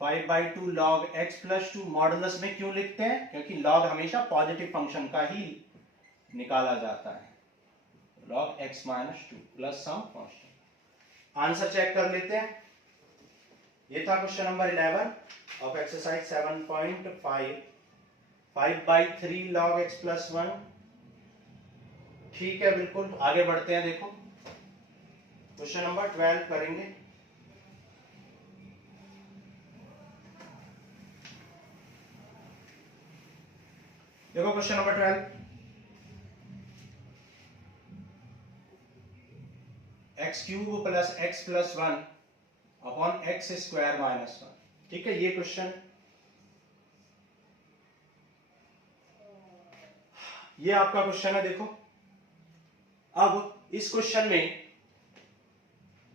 5/2 log x plus 2। Modulus में क्यों लिखते हैं, क्योंकि log हमेशा पॉजिटिव फंक्शन का ही निकाला जाता है, log x minus 2 plus some constant. Answer check कर लेते हैं। ये था question number 11 of exercise 7.5, 5/3 log x plus 1। ठीक है, बिल्कुल आगे बढ़ते हैं। देखो क्वेश्चन नंबर 12 करेंगे। देखो question number 12, x cube plus x plus 1 upon x square minus 1। ठीक है, ये क्वेश्चन, ये आपका क्वेश्चन है। देखो अब इस क्वेश्चन में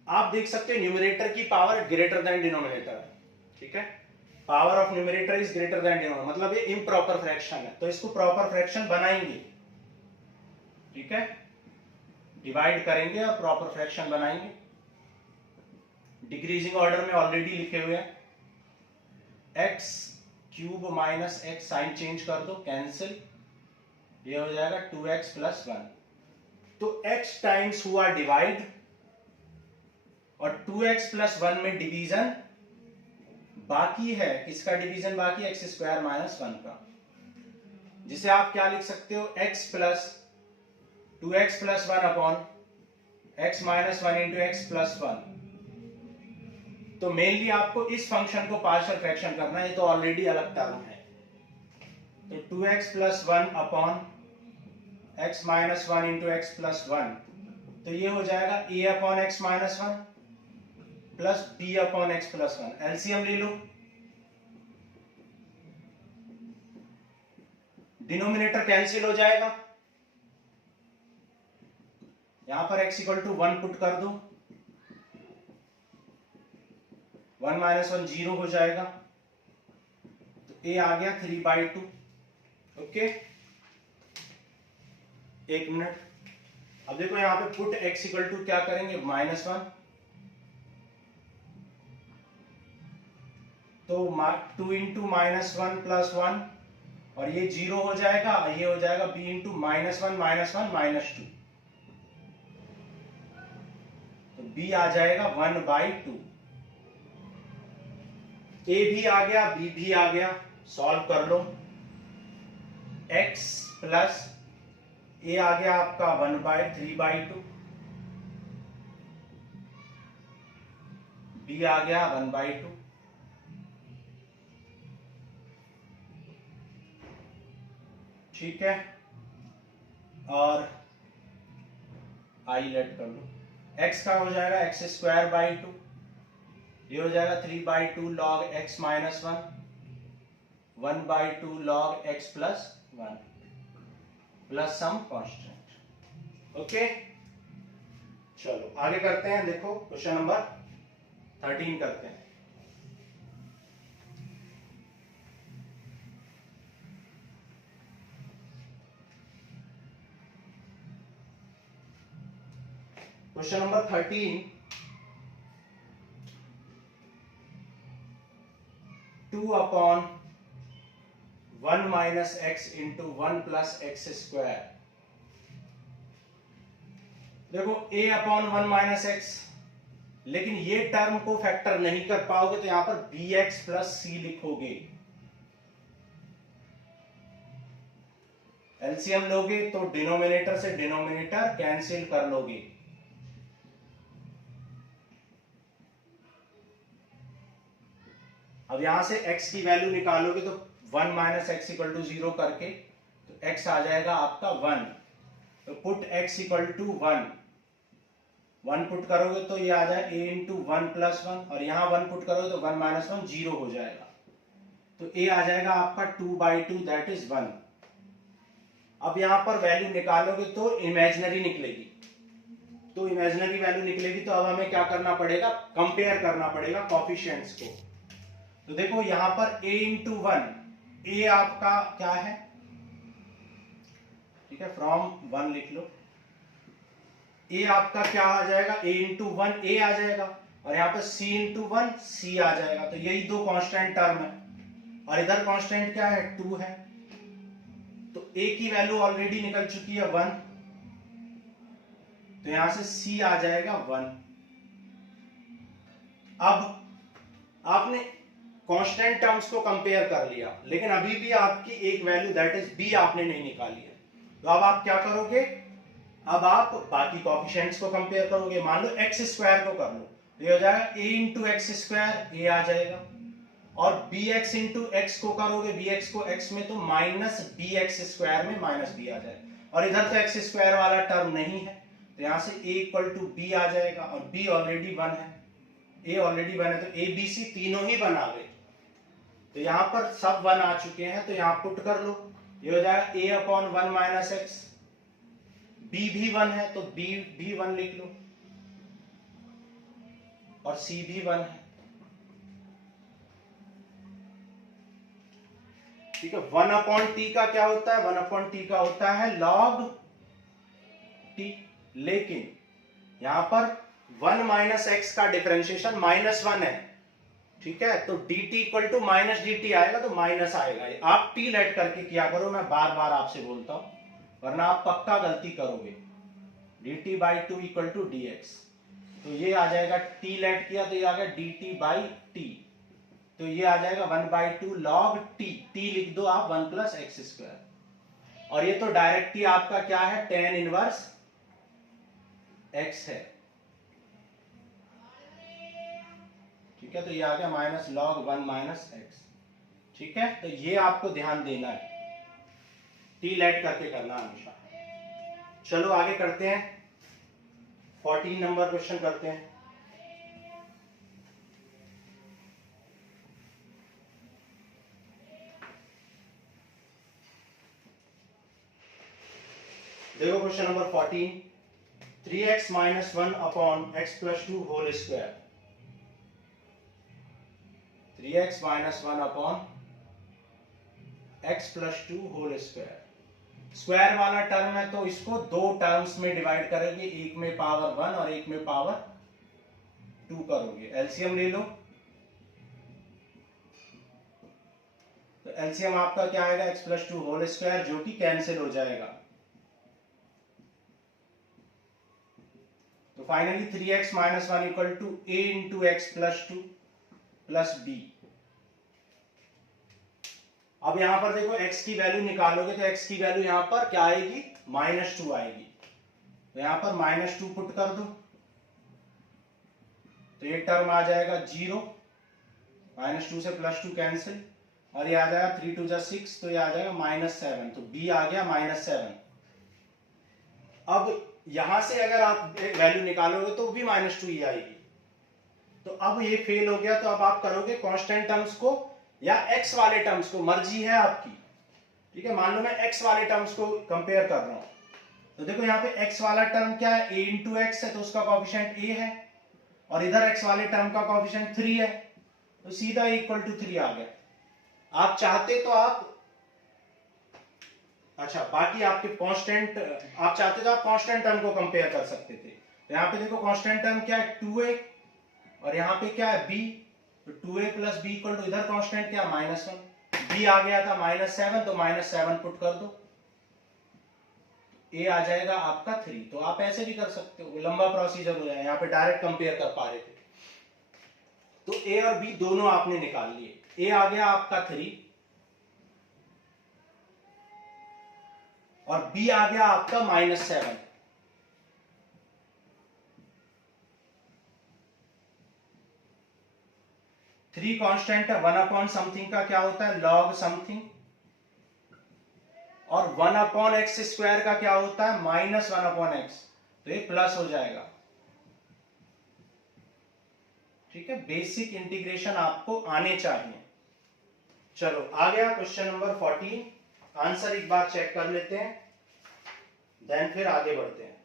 आप देख सकते हो न्यूमरेटर की पावर ग्रेटर देन डिनोमिनेटर। ठीक है, power of numerator is greater than denominator, मतलब ये इम्प्रॉपर फ्रैक्शन है, तो इसको प्रॉपर फ्रैक्शन बनाएंगे। ठीक है, डिवाइड करेंगे और प्रॉपर फ्रैक्शन बनाएंगे। डिक्रीजिंग ऑर्डर में ऑलरेडी लिखे हुए हैं। X cube minus x, sign change कर दो, कैंसिल, ये हो जाएगा 2x प्लस 1। तो x टाइम्स हुआ डिवाइड और 2x प्लस 1 में डिवीजन बाकी है। किसका डिवीजन बाकी है, एक्स स्क्वायर माइनस 1 का, जिसे आप क्या लिख सकते हो, x plus 2x plus 1 upon x minus 1 into x plus 1। तो मेनली आपको इस फंक्शन को पार्शियल फ्रैक्शन करना है, ये तो ऑलरेडी अलग टर्म है। तो 2x plus 1 upon x minus 1 into x plus 1, तो ये हो जाएगा a upon x minus 1 plus b upon x plus 1। LCM ले लो, डिनोमिनेटर कैंसिल हो जाएगा, यहां पर x इक्वल टू 1 पुट कर दो, 1 माइनस 1 0 हो जाएगा, तो a आ गया 3/2। ओके, एक मिनट। अब देखो यहां पे पुट x इक्वल टू क्या करेंगे, -1, तो 2 इंटू -1 प्लस 1, और ये 0 हो जाएगा, ये हो जाएगा b इंटू -1 -2, तो b आ जाएगा 1/2। ए भी आ गया, बी भी आ गया, सॉल्व कर लो। x प्लस ए आ गया आपका 1/3/2, बी आ गया 1/2, ठीक है, और आई लेट कर लो। x का हो जाएगा x² 2, ये हो जाएगा 3/2 log x minus 1/2 log x plus 1 plus some constant. Okay, चलो आगे करते हैं। देखो क्वेश्चन नंबर 13 करते हैं। Question number 13, 2/1 minus x into 1 plus x square. देखो a/1 माइनस एक्स, लेकिन ये टर्म को फैक्टर नहीं कर पाओगे तो यहां पर bx प्लस सी लिखोगे। एलसीएम लोगे तो डिनोमिनेटर से डिनोमिनेटर कैंसिल कर लोगे। अब यहां से x की वैल्यू निकालोगे तो 1 माइनस एक्स इक्वल टू 0 करके तो x आ जाएगा आपका 1। तो put x equal to 1 put करोगे तो ये आ जाए a इंटू 1 प्लस 1, और यहां 1 पुट करोगे तो 1 माइनस 1 0 हो जाएगा। तो a आ जाएगा आपका 2/2 दैट इज 1। अब यहां पर वैल्यू निकालोगे तो इमेजिनरी निकलेगी, तो इमेजिनरी वैल्यू निकलेगी तो अब हमें क्या करना पड़ेगा, कंपेयर करना पड़ेगा कोफिशिएंट्स को। तो देखो यहां पर a इंटू 1, a आपका क्या है, ठीक है, फ्रॉम 1 लिख लो। a आपका क्या आ जाएगा, a इंटू 1 a आ जाएगा, और यहाँ पर c इंटू 1 c आ जाएगा। तो यही दो कांस्टेंट टर्म है, और इधर कांस्टेंट क्या है, 2 है। तो a की वैल्यू ऑलरेडी निकल चुकी है 1, तो यहां से c आ जाएगा 1। अब आपने कांस्टेंट टर्म्स को कंपेयर कर लिया, लेकिन अभी भी आपकी एक वैल्यू दैट इज b आपने नहीं निकाली है। तो अब आप क्या करोगे, अब आप बाकी कोफिशिएंट्स को कंपेयर करोगे। मान लो एक्स स्क्वायर को कर लो, तो ये हो जाएगा a इंटू एक्स स्क्वायर, ए आ जाएगा, और bx इंटू एक्स को करोगे, bx को x में, तो माइनस bx स्क्वायर में माइनस b आ जाएगा, और इधर तो एक्स स्क्वायर वाला टर्म नहीं है, तो यहां से a इक्वल टू b आ जाएगा, और b ऑलरेडी 1 है, a ऑलरेडी 1 है, तो a b c तीनों ही 1 आ गए। तो यहां पर सब 1 आ चुके हैं, तो यहां पुट कर लो, ये हो जाएगा a/1 माइनस एक्स, b भी 1 है तो b भी 1 लिख लो, और c भी 1 है, ठीक है। 1/t का क्या होता है, 1/t का होता है log t, लेकिन यहां पर 1 माइनस एक्स का डिफरेंशिएशन -1 है, ठीक है। तो dt equal to minus dt आएगा, तो माइनस आएगा। आप t लेट करके किया करो, मैं बार बार आपसे बोलता हूं, वरना आप पक्का गलती करोगे। dt/2 इक्वल टू dx, तो ये आ जाएगा, t लेट किया तो ये आ गया dt/t, तो ये आ जाएगा 1/2 log t, t लिख दो आप 1 प्लस एक्स स्क्वायर, और ये तो डायरेक्ट ही आपका क्या है, tan इनवर्स x है, ठीक है। तो ये आ गया माइनस log 1 माइनस एक्स, ठीक है। तो ये आपको ध्यान देना है, टी लेट करके करना हमेशा। चलो आगे करते हैं, 14 नंबर क्वेश्चन करते हैं। देखो question number 14, 3x minus 1 upon x plus 2 whole square. 3x minus 1 upon x plus 2 whole square. Square वाला टर्म है तो इसको दो टर्म्स में डिवाइड करोगे, एक में पावर 1 और एक में पावर 2 करोगे। एलसीएम ले लो, तो एलसीएम आपका क्या आएगा, x प्लस 2 होल स्क्वायर, जो कि कैंसिल हो जाएगा। तो finally 3x minus 1 equal to a into x plus 2 plus b, अब यहां पर देखो x की वैल्यू निकालोगे तो x की वैल्यू यहां पर क्या आएगी, -2 आएगी। तो यहां पर -2 पुट कर दो तो ये टर्म आ जाएगा 0, -2 से +2 कैंसिल, और ये आ जाएगा 3 2 6, तो ये आ जाएगा -7। तो b आ गया -7। अब यहां से अगर आप वैल्यू निकालोगे तो भी -2 ही आएगी। तो अब ये फेल हो गया, तो अब आप करोगे कांस्टेंट टर्म्स को या x वाले टर्म्स को, मर्जी है आपकी। ठीक है, मान लो मैं x वाले टर्म्स को कंपेयर कर रहा हूं, तो देखो यहाँ पे x वाला टर्म क्या है, a इंटू एक्स है, तो उसका कोएफिशिएंट a है, और इधर x वाले टर्म का कोएफिशिएंट 3 है, तो सीधा इक्वल टू 3 आ गया। आप चाहते तो आप, अच्छा बाकी आपके कांस्टेंट, आप चाहते तो आप कांस्टेंट टर्म को कंपेयर कर सकते थे। तो यहाँ पे देखो कांस्टेंट टर्म क्या है, 2a, और यहाँ पे क्या है b, तो 2a plus b equal to, इधर कांस्टेंट क्या, -1, b आ गया था -7, तो -7 पुट कर दो, a आ जाएगा आपका 3। तो आप ऐसे भी कर सकते हो, लंबा प्रोसीजर हो जाएगा, यहाँ पे डायरेक्ट कंपेयर कर पा रहे थे। तो a और b दोनों आपने निकाल लिए, a आ गया आपका 3 और b आ गया आपका -7। थ्री कांस्टेंट है, 1 अपॉन समथिंग का क्या होता है, लॉग समथिंग, और 1 अपॉन एक्स स्क्वायर का क्या होता है, -1 अपॉन एक्स, तो ये प्लस हो जाएगा। ठीक है, बेसिक इंटीग्रेशन आपको आने चाहिए। चलो आ गया क्वेश्चन नंबर 14, आंसर एक बार चेक कर लेते हैं, देन फिर आगे बढ़ते हैं।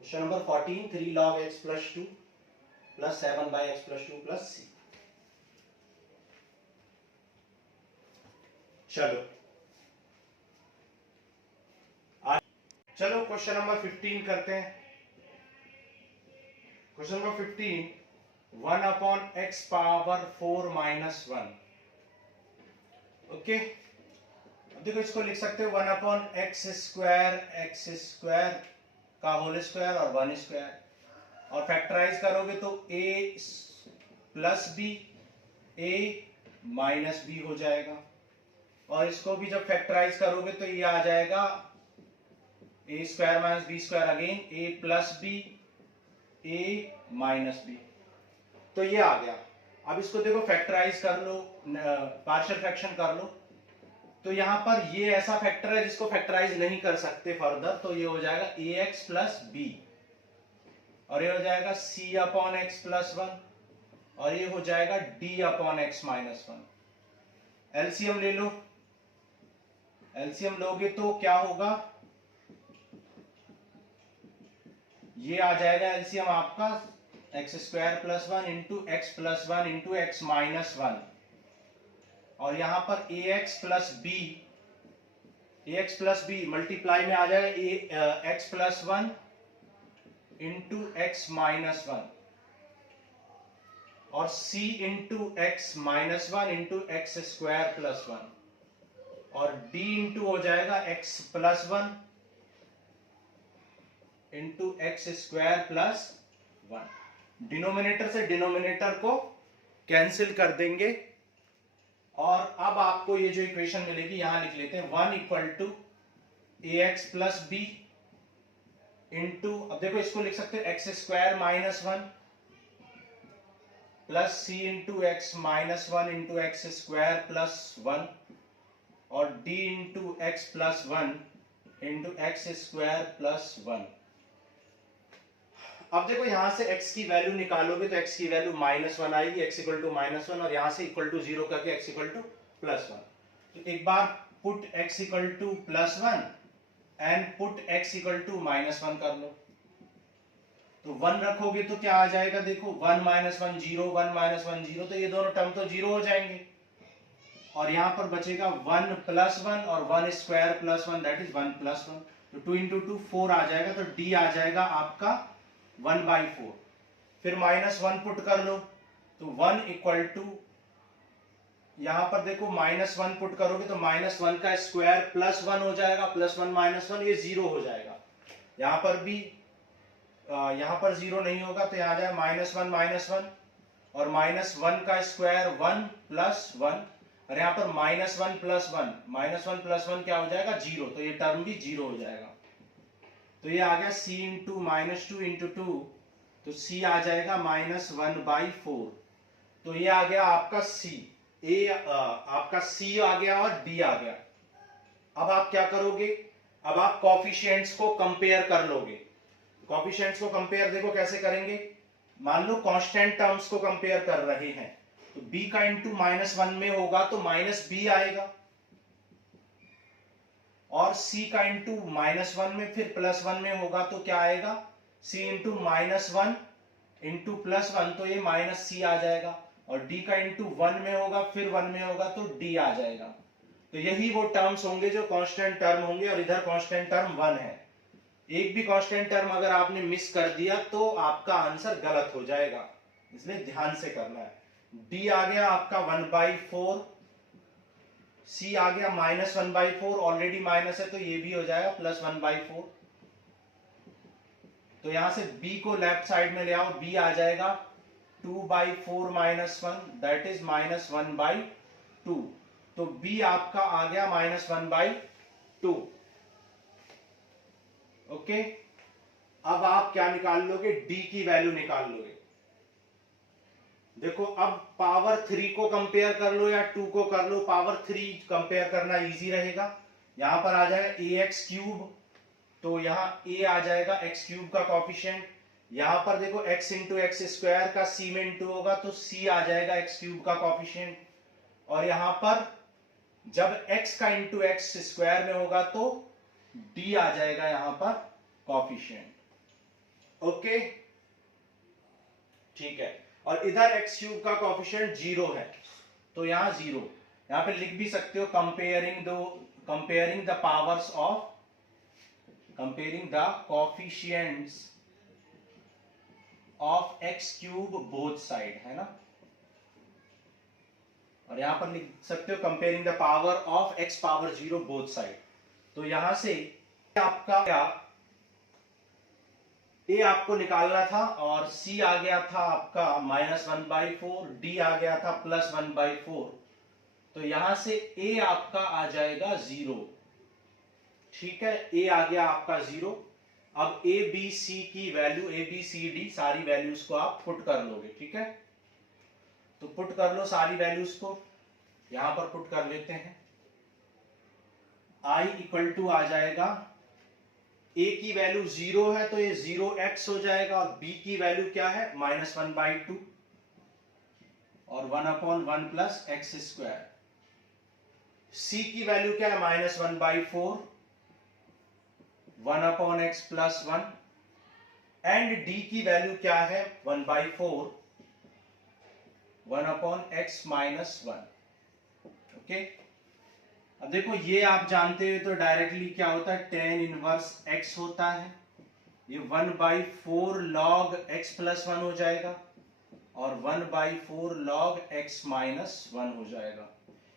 Question number 14, 3 log x plus 2 plus 7 by x plus 2 plus c। चलो क्वेश्चन नंबर 15 करते हैं। Question number 15, 1 upon x power 4 minus 1। Okay, अब देखो इसको लिख सकते हो 1 अपॉन एक्स स्क्वायर का होल स्क्वायर और 1 स्क्वायर, और फैक्टराइज करोगे तो a plus b, a minus b हो जाएगा, और इसको भी जब फैक्टराइज करोगे तो ये आ जाएगा a square minus b square, again a plus b, a minus b, तो ये आ गया। अब इसको देखो फैक्टराइज कर लो, पार्शियल फ्रैक्शन कर लो, तो यहां पर ये ऐसा फैक्टर है जिसको फैक्टराइज नहीं कर सकते फर्दर, तो ये हो जाएगा ax प्लस बी, और ये हो जाएगा c अपॉन एक्स प्लस 1, और ये हो जाएगा d upon x minus 1। LCM ले लो, एलसीएम लोगे तो क्या होगा, ये आ जाएगा एलसीएम आपका x square plus 1 into x plus 1 into x minus 1, और यहां पर ax प्लस बी मल्टीप्लाई में आ जाएगा x plus 1 into x minus 1, और c into x minus 1 into x square plus 1, और d इंटू हो जाएगा x plus 1 into x square plus 1। Denominator से डिनोमिनेटर को कैंसिल कर देंगे, और अब आपको ये जो इक्वेशन मिलेगी यहां लिख लेते हैं, 1 equal to ax plus b into, अब देखो इसको लिख सकते हो x square minus 1 plus c into x minus 1 into x square plus 1, और d into x plus 1 into x square plus 1। अब देखो यहां से x की वैल्यू निकालोगे तो x की वैल्यू -1 आएगी, x इक्वल टू -1, और यहां से इक्वल टू 0 करके x इक्वल टू +1। तो एक बार put x equal to +1 and put x equal to -1 कर लो, तो 1 रखोगे तो क्या आ जाएगा, देखो 1 - 1 0, 1 - 1 0, तो ये दोनों टर्म तो 0 हो जाएंगे, और यहां पर बचेगा 1 + 1 और 1 स्क्वायर प्लस 1, दैट इज 1 + 1, तो 2 × 2 4 आ जाएगा, तो d आ जाएगा आपका 1/4। फिर -1 पुट कर लो, तो 1 इक्वल टू, यहां पर देखो -1 पुट करोगे तो -1 का स्क्वायर प्लस 1 हो जाएगा, +1 - 1 ये 0 हो जाएगा। यहां पर भी यहां पर 0 नहीं होगा, तो यहां जाए -1 - 1, और -1 का स्क्वायर 1 + 1, और यहाँ पर -1 + 1, -1 + 1 क्या हो जाएगा 0, तो ये टर्म भी 0 हो जाएगा। तो ये आ गया c इंटू -2 इंटू 2, तो c आ जाएगा -1/4। तो ये आ गया आपका c, आपका c आ गया और d आ गया। अब आप क्या करोगे, अब आप कॉफिशिएंट्स को कंपेयर कर लोगे। कॉफिशिएंट्स को कंपेयर देखो कैसे करेंगे। मान लो कांस्टेंट टर्म्स को कंपेयर कर रहे हैं, तो b का इंटू -1 में होगा तो -b आएगा, और c का इंटू -1 में फिर +1 में होगा तो क्या आएगा, c इंटू -1 इंटू +1, तो ये -c आ जाएगा, और d का इंटू 1 में होगा फिर 1 में होगा तो d आ जाएगा। तो यही वो टर्म्स होंगे जो कांस्टेंट टर्म होंगे, और इधर कांस्टेंट टर्म 1 है। एक भी कांस्टेंट टर्म अगर आपने मिस कर दिया तो आपका आंसर गलत हो जाएगा, इसलिए ध्यान से करना है। d आ गया आपका 1/4, c आ गया -1/4, ऑलरेडी माइनस है तो ये भी हो जाएगा +1/4। तो यहां से b को लेफ्ट साइड में ले आओ, b आ जाएगा 2/4 -1, दैट इज -1/2। तो b आपका आ गया -1/2। ओके, अब आप क्या निकाल लोगे, d की वैल्यू निकाल लोगे। देखो अब पावर 3 को कंपेयर कर लो या 2 को कर लो, पावर 3 कंपेयर करना इजी रहेगा। यहां पर आ जाएगा ax3, तो यहां a आ जाएगा x3 का कॉफिशिएंट। यहां पर देखो x इंटू एक्स स्क्वायर का c में इंटू होगा तो c आ जाएगा x3 का कॉफिशिएंट, और यहां पर जब x का इंटू एक्स स्क्वायर में होगा तो d आ जाएगा यहां पर कॉफिशिएंट। ओके, ठीक है, और इधर x3 का कॉफिशिएंट 0 है, तो यहां 0, यहां पे लिख भी सकते हो comparing the powers of, comparing the coefficients of x3 both side, है ना। और यहां पर लिख सकते हो comparing the power of x power 0 both side. तो यहां से आपका क्या a आपको निकालना था, और c आ गया था आपका -1/4, d आ गया था +1/4। तो यहां से a आपका आ जाएगा 0, ठीक है, a आ गया आपका 0। अब a b c की value, a b c d सारी वैल्यूज को आप पुट कर लोगे, ठीक है। तो पुट कर लो सारी वैल्यूज को, यहां पर पुट कर लेते हैं। i इक्वल टू आ जाएगा, a की वैल्यू 0 है तो ये 0x हो जाएगा, और b की वैल्यू क्या है -1/2, और 1/1 प्लस एक्स स्क्वायर। c की वैल्यू क्या है -1/4, 1/x प्लस 1, एंड d की वैल्यू क्या है 1/4, 1/x माइनस 1। ओके, अब देखो ये आप जानते हो तो डायरेक्टली क्या होता है, tan इनवर्स x होता है, ये 1/4 log x प्लस 1 हो जाएगा, और 1/4 log x माइनस 1 हो जाएगा।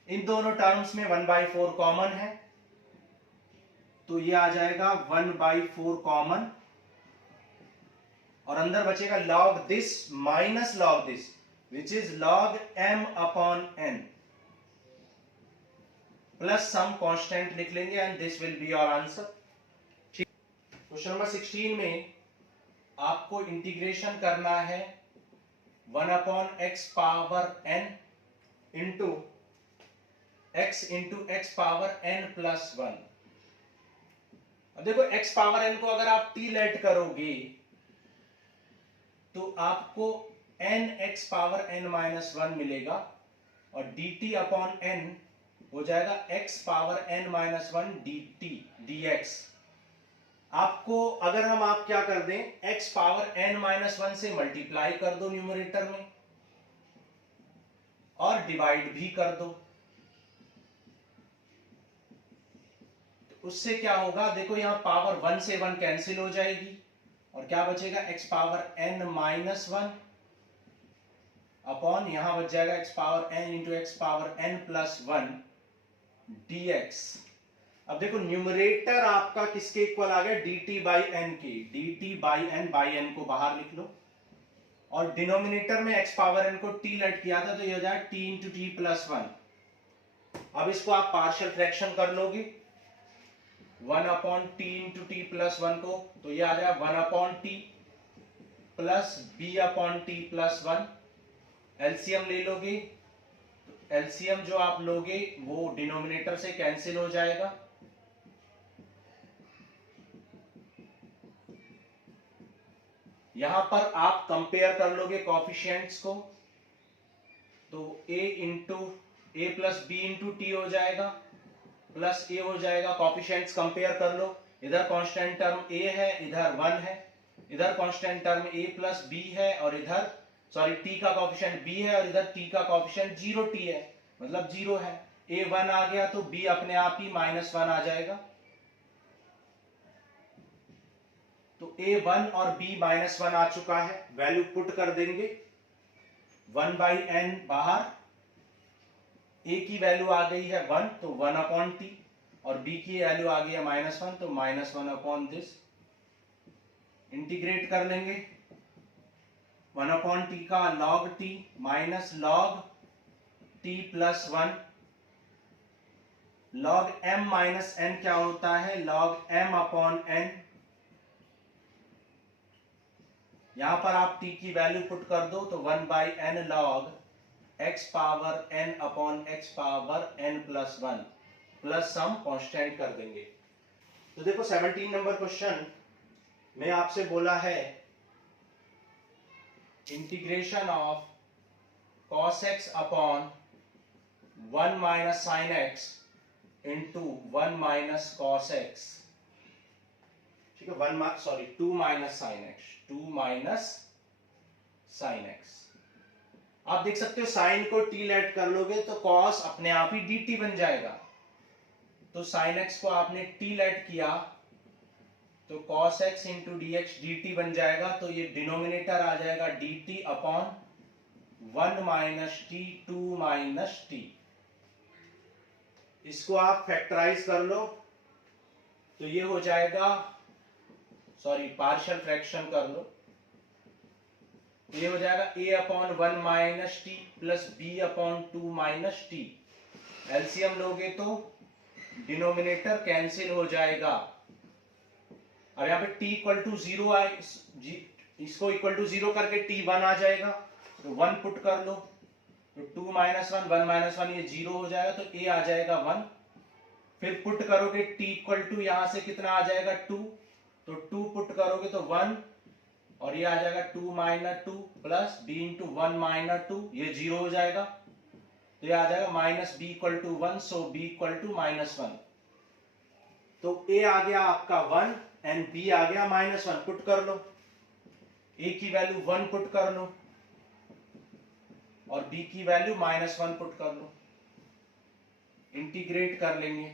इन दोनों टर्म्स में 1/4 कॉमन है, तो ये आ जाएगा 1/4 कॉमन, और अंदर बचेगा log this minus log this, which is log m/n, plus some constant लिख लेंगे, and this will be your answer. Question number 16 में आपको इंटीग्रेशन करना है 1/x power n into x power n plus 1। अब देखो x पावर n को अगर आप t लेट करोगे तो आपको nx पावर n माइनस 1 मिलेगा, और dt अपॉन n हो जाएगा x power n minus 1 dt dx। आपको अगर हम आप क्या कर दें, x पावर n माइनस 1 से मल्टीप्लाई कर दो न्यूमरेटर में, और डिवाइड भी कर दो, तो उससे क्या होगा, देखो यहां पावर 1 से 1 कैंसिल हो जाएगी, और क्या बचेगा x power n minus 1 upon, यहां बच जाएगा x power n into x power n plus 1 dx। अब देखो न्यूमरेटर आपका किसके इक्वल आ गया, dt बाई n के, dt बाई n को बाहर लिख लो, और डिनोमिनेटर में x पावर n को t लेट किया था तो ये हो जाएगा t इंटू टी प्लस 1, अब इसको आप पार्शियल फ्रैक्शन कर लोगे 1 upon t into t plus 1 को, तो ये आ जाएगा 1 upon t plus b upon t plus 1। LCM ले लोगे, तो एलसीएम जो आप लोगे वो डिनोमिनेटर से कैंसिल हो जाएगा, यहां पर आप कंपेयर कर लोगे कॉफिशिएंट्स को, तो a into a plus b into t हो जाएगा प्लस ए हो जाएगा। कॉफिशिएंट्स कंपेयर कर लो, इधर कांस्टेंट टर्म a है, इधर 1 है, इधर constant term a plus b है और इधर t का कॉफिशिएंट b है और इधर t का कॉफिशिएंट 0t है, मतलब 0 है। a 1 आ गया तो b अपने आप ही -1 आ जाएगा, तो a 1 और b -1 आ चुका है। वैल्यू पुट कर देंगे 1/n बाहर, a की वैल्यू आ गई है 1 तो 1 अपॉन टी और b की वैल्यू आ गई है -1 तो -1 अपॉन दिस। इंटीग्रेट कर लेंगे 1 अपॉन टी का log t minus log t plus 1। log m minus n क्या होता है, log m अपॉन n। यहां पर आप t की वैल्यू पुट कर दो तो 1/n log x power n upon x power n plus 1 plus some constant कर देंगे। तो देखो 17 नंबर क्वेश्चन में आपसे बोला है integration of cos x upon 1 minus sine x into 1 minus cos x, ठीक है, 2 minus sine x, 2 minus sine x। आप देख सकते हो साइन को t लेट कर लोगे तो cos अपने आप ही dt बन जाएगा, तो साइन x को आपने t लेट किया तो cos x into dx dt बन जाएगा, तो ये डिनोमिनेटर आ जाएगा dt upon 1 minus T 2 minus T. इसको आप फैक्टराइज कर लो तो ये हो जाएगा, पार्शियल फ्रैक्शन कर लो, ये हो जाएगा a upon 1 minus T plus b upon 2 minus T. LCM लोगे तो डिनोमिनेटर कैंसिल हो जाएगा और यहाँ पे t इक्वल टू 0 आए, इसको इक्वल टू 0 करके t 1 आ जाएगा, तो 1 पुट कर लो, तो 2 माइनस 1 1 माइनस 1 ये 0 हो जाएगा, तो a आ जाएगा 1। फिर पुट करोगे t इक्वल टू यहां से कितना आ जाएगा 2, तो 2 पुट करोगे तो 1 और ये आ जाएगा 2 minus 2 plus b into 1 minus 2, ये 0 हो जाएगा, तो ये आ जाएगा minus b equal to 1, so b equal to -1। तो a आ गया आपका 1 एंड b आ गया -1, पुट कर लो, a की वैल्यू 1 पुट कर लो और b की वैल्यू -1 पुट कर लो, इंटीग्रेट कर लेंगे।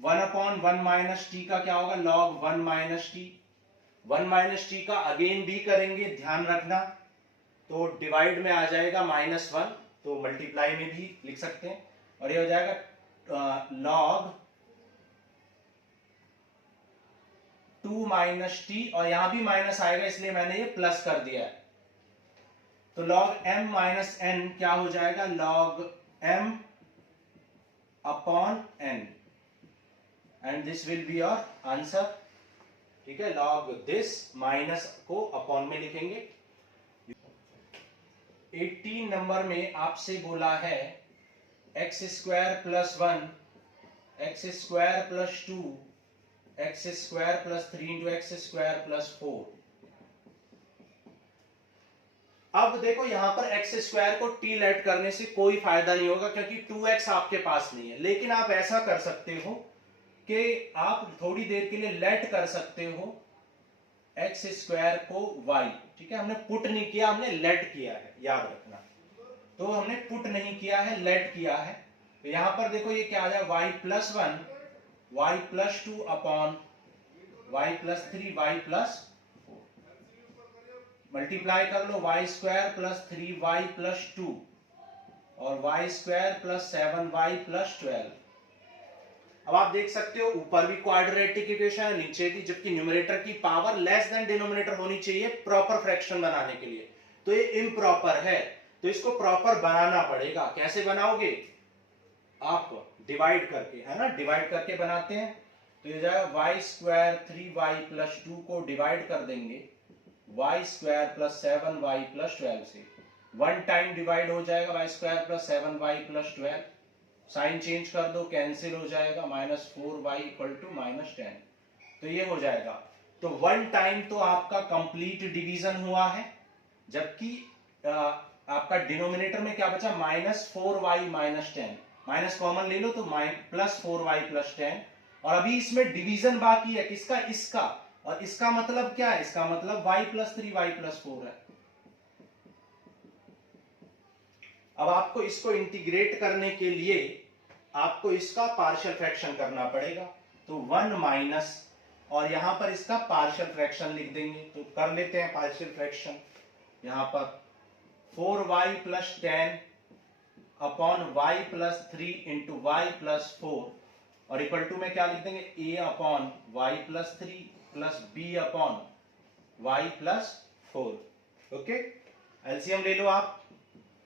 1 अपॉन 1 माइनस टी का क्या होगा, log 1 minus T. 1 minus T का अगेन भी करेंगे, ध्यान रखना, तो डिवाइड में आ जाएगा -1, तो मल्टीप्लाई में भी लिख सकते हैं और ये हो जाएगा log 2 माइनस टी और यहां भी माइनस आएगा इसलिए मैंने ये प्लस कर दिया है, तो log m माइनस n क्या हो जाएगा, log m upon n and this will be your answer, ठीक है। log दिस माइनस को अपॉन में लिखेंगे। 18 नंबर में आपसे बोला है x square plus 1 x square plus 2 x square plus 3 into x square plus 4। अब देखो यहां पर x स्क्वायर को t लेट करने से कोई फायदा नहीं होगा क्योंकि 2x आपके पास नहीं है, लेकिन आप ऐसा कर सकते हो कि आप थोड़ी देर के लिए लेट कर सकते हो x स्क्वायर को y, ठीक है। हमने पुट नहीं किया, हमने लेट किया है, याद रखना, तो हमने पुट नहीं किया है, लेट किया है। तो यहां पर देखो ये क्या आ जाए, y plus 1 y plus 2 upon y plus 3 y plus 4, multiply कर लो, y square plus 3y plus 2 और y square plus 7y plus 12। अब आप देख सकते हो ऊपर भी क्वाड्रेटिक इक्वेशन है, नीचे भी, जबकि न्यूमरेटर की पावर लेस देन डिनोमिनेटर होनी चाहिए प्रॉपर फ्रैक्शन बनाने के लिए, तो ये इम्प्रॉपर है, तो इसको प्रॉपर बनाना पड़ेगा। कैसे बनाओगे, आप डिवाइड करके, है ना, डिवाइड करके बनाते हैं, तो ये जाएगा वाई स्क्वायर 3y प्लस 2 को डिवाइड कर देंगे Y square plus 7y plus 12 से। वन टाइम डिवाइड हो जाएगा y square plus 7y plus 12, sign change कर दो, कैंसिल हो जाएगा, -4y इक्वल टू -10, तो ये हो जाएगा। तो वन टाइम तो आपका कंप्लीट डिवीजन हुआ है, जबकि आपका डिनोमिनेटर में क्या बचा, -4y -10, माइनस कॉमन ले लो तो +4y + 10, और अभी इसमें डिवीजन बाकी है किसका, इसका, और इसका मतलब क्या है, इसका मतलब y + 3 y + 4 है। अब आपको इसको इंटीग्रेट करने के लिए आपको इसका पार्शियल फ्रैक्शन करना पड़ेगा, तो 1 माइनस, और यहां पर इसका पार्शियल फ्रैक्शन लिख देंगे, तो कर लेते हैं पार्शियल फ्रैक्शन। यहां पर 4y + 10 upon y + 3 into y + 4, और इक्वल टू में क्या लिख देंगे, a upon y + 3 plus b upon y + 4। Okay, LCM ले लो आप,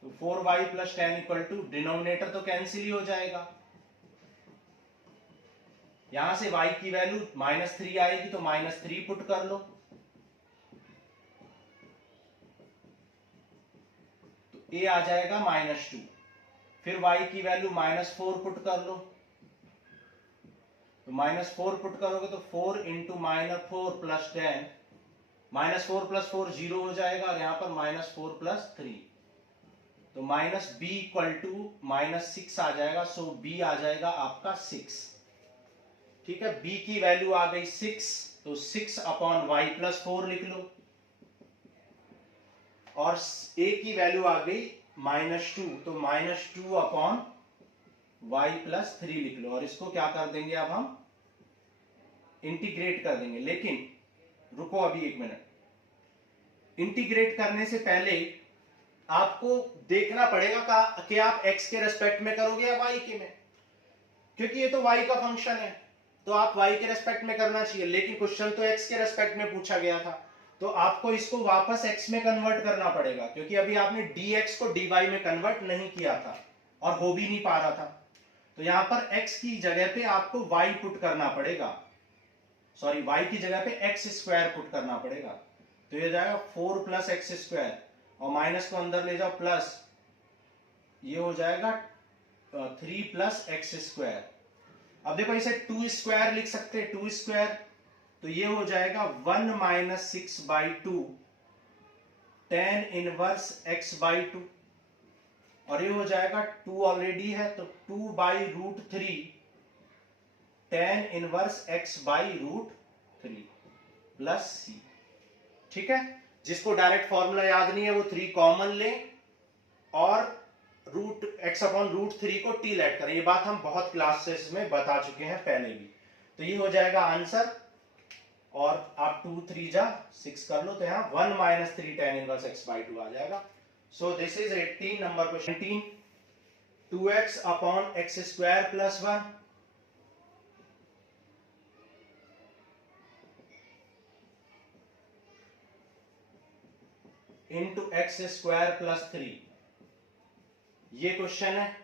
तो 4y + 10 इक्वल टू, डिनोमिनेटर तो कैंसिल ही हो जाएगा, यहां से y की वैल्यू -3 आएगी तो -3 पुट कर लो, तो a आ जाएगा -2, फिर y की वैल्यू -4 पुट कर लो, तो -4 पुट करोगे तो 4 इंटू -4 + 10, -4 + 4 0 हो जाएगा, और यहां पर -4 + 3, तो -b इक्वल टू -6 आ जाएगा, सो b आ जाएगा आपका 6। ठीक है, b की वैल्यू आ गई 6, तो 6 अपॉन y + 4 लिख लो, और a की वैल्यू आ गई -2, तो -2 अपॉन y + 3 लिख लो, और इसको क्या कर देंगे, अब हम इंटीग्रेट कर देंगे। लेकिन रुको अभी 1 मिनट, इंटीग्रेट करने से पहले आपको देखना पड़ेगा कि आप x के रेस्पेक्ट में करोगे या y के में, क्योंकि ये तो y का फंक्शन है, तो आप y के रेस्पेक्ट में करना चाहिए, लेकिन क्वेश्चन तो x के रेस्पेक्ट में पूछा गया था, तो आपको इसको वापस x में कन्वर्ट करना पड़ेगा, क्योंकि अभी आपने dx को dy में कन्वर्ट नहीं किया था और हो भी नहीं पा रहा था, तो यहां पर x की जगह पे आपको y पुट करना पड़ेगा, सॉरी y की जगह पे x² पुट करना पड़ेगा, तो ये जाएगा 4 + x², और माइनस को अंदर ले जाओ प्लस, ये हो जाएगा 3 + x²। अब देखो इसे 2² लिख सकते हैं, 2², तो ये हो जाएगा 1 - 6/2 tan इनवर्स x/2, और ये हो जाएगा 2 ऑलरेडी है, तो 2/√3 tan inverse x/√3 plus c। ठीक है, जिसको डायरेक्ट फॉर्मूला याद नहीं है वो 3 कॉमन ले, और x/√3 को t लेट करें, ये बात हम बहुत क्लासेस में बता चुके हैं पहले भी, तो ये हो जाएगा आंसर, और आप 2 3 जा 6 कर लो, तो यहाँ 1 - 3 tan इनवर्स x/2 आ जाएगा। So this is 18 number question. 18 2x upon x² + 1 into x² + 3, ये क्वेश्चन है।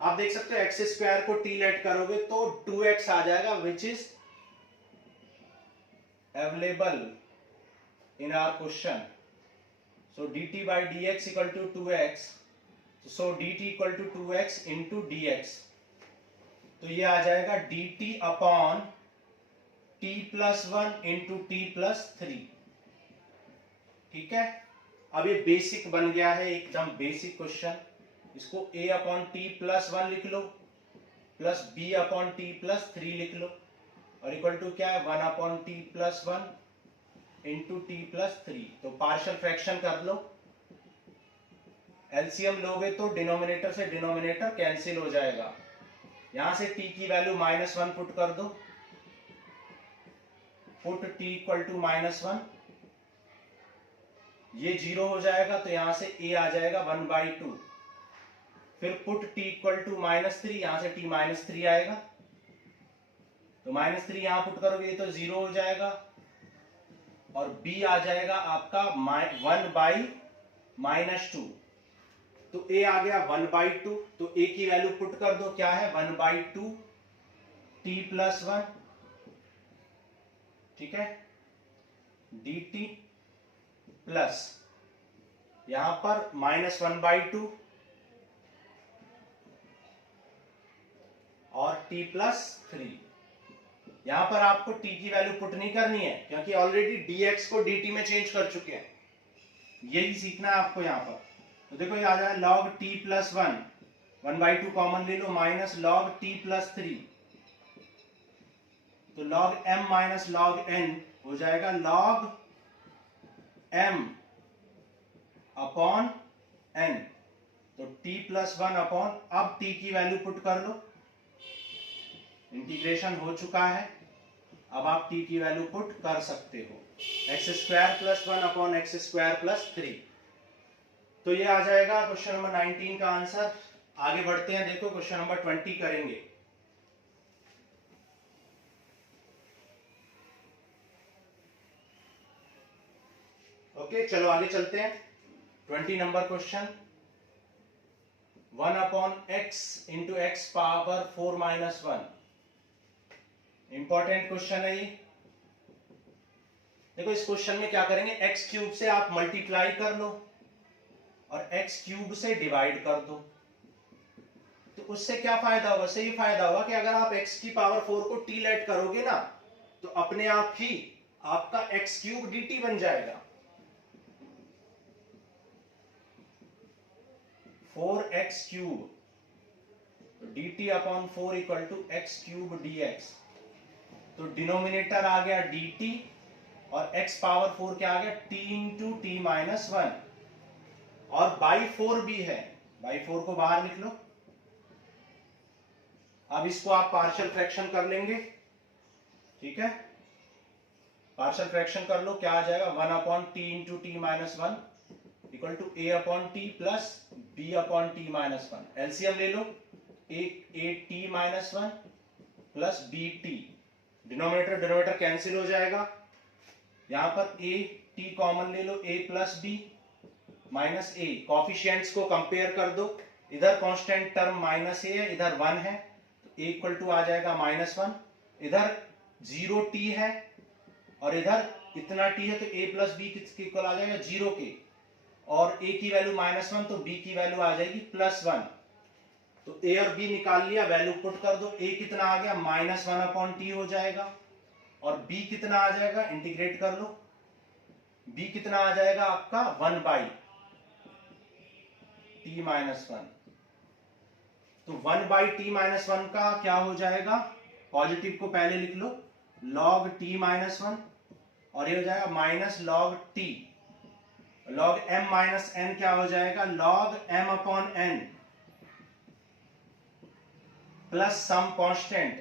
आप देख सकते हो x² को t लेट करोगे तो 2x आ जाएगा, which is available in our question, so dt/dx = 2x, so dt = 2x into dx, तो ये आ जाएगा dt upon t + 1 into t + 3। ठीक है, अब ये बेसिक बन गया है, एकदम बेसिक क्वेश्चन, इसको a अपॉन t + 1 लिख लो, प्लस b अपॉन t + 3 लिख लो, और इक्वल टू क्या है 1 अपॉन t + 1 इंटू t + 3, तो पार्शियल फ्रैक्शन कर लो, एलसीएम लोगे तो डिनोमिनेटर से डिनोमिनेटर कैंसिल हो जाएगा, यहां से t की वैल्यू -1 पुट कर दो, पुट t = -1, ये 0 हो जाएगा, तो यहां से a आ जाएगा 1/2, फिर पुट t = -3, यहां से t -3 आएगा, तो -3 यहां पुट करोगे तो 0 हो जाएगा, और b आ जाएगा आपका 1/-2, तो a आ गया 1/2, तो a की वैल्यू पुट कर दो, क्या है 1/2 t प्लस 1, ठीक है, dt प्लस यहां पर -1/2 और t प्लस 3। यहां पर आपको t की वैल्यू पुट नहीं करनी है क्योंकि ऑलरेडी dx को dt में चेंज कर चुके हैं, यही सीखना है आपको यहां पर। तो देखो ये आ जाए log t प्लस 1, 1/2 कॉमन ले लो, माइनस log t प्लस 3, तो log m minus log n हो जाएगा log m अपॉन n, तो t प्लस 1 अपॉन, अब t की वैल्यू पुट कर लो, इंटीग्रेशन हो चुका है, अब आप t की वैल्यू पुट कर सकते हो, x² plus 1 upon x² plus 3। तो ये आ जाएगा क्वेश्चन नंबर 19 का आंसर। आगे बढ़ते हैं, देखो क्वेश्चन नंबर 20 करेंगे। ओके, चलो आगे चलते हैं। 20 number question, 1 upon x into x power 4 minus 1। Important question है ये। देखो इस क्वेश्चन में क्या करेंगे, x क्यूब से आप मल्टीप्लाई कर लो और x क्यूब से डिवाइड कर दो, तो उससे क्या फायदा होगा, उससे ये फायदा होगा कि अगर आप x की पावर 4 को t लेट करोगे ना, तो अपने आप ही आपका x क्यूब dt बन जाएगा। 4x cube dt upon 4 equal to x cube dx, तो डिनोमिनेटर आ गया dt और x पावर 4 क्या आ गया t इंटू टी माइनस 1, और बाई 4 भी है, बाई 4 को बाहर लिख लो। अब इसको आप पार्शियल फ्रैक्शन कर लेंगे, ठीक है, पार्शियल फ्रैक्शन कर लो, क्या आ जाएगा 1 upon t into t minus 1 equal to a upon t plus b upon t minus 1। LCM ले लो, a t minus 1 plus b t, denominator denominator cancel हो जाएगा, यहां पर a t कॉमन ले लो, a plus b minus a, coefficients को compare कर दो, इधर कांस्टेंट टर्म माइनस a है, इधर 1 है, तो a इक्वल टू आ जाएगा -1, इधर 0t है और इधर इतना t है, तो a प्लस b किसके इक्वल आ जाएगा 0 के, और a की वैल्यू -1 तो b की वैल्यू आ जाएगी +1, तो a और b निकाल लिया, वैल्यू पुट कर दो, a कितना आ गया -1 अपॉन t हो जाएगा, और b कितना आ जाएगा, इंटीग्रेट कर लो, b कितना आ जाएगा आपका 1/t माइनस 1, तो 1/t माइनस 1 का क्या हो जाएगा, पॉजिटिव को पहले लिख लो log t माइनस 1, और ये हो जाएगा minus log t, log m minus n क्या हो जाएगा log m upon n plus some constant,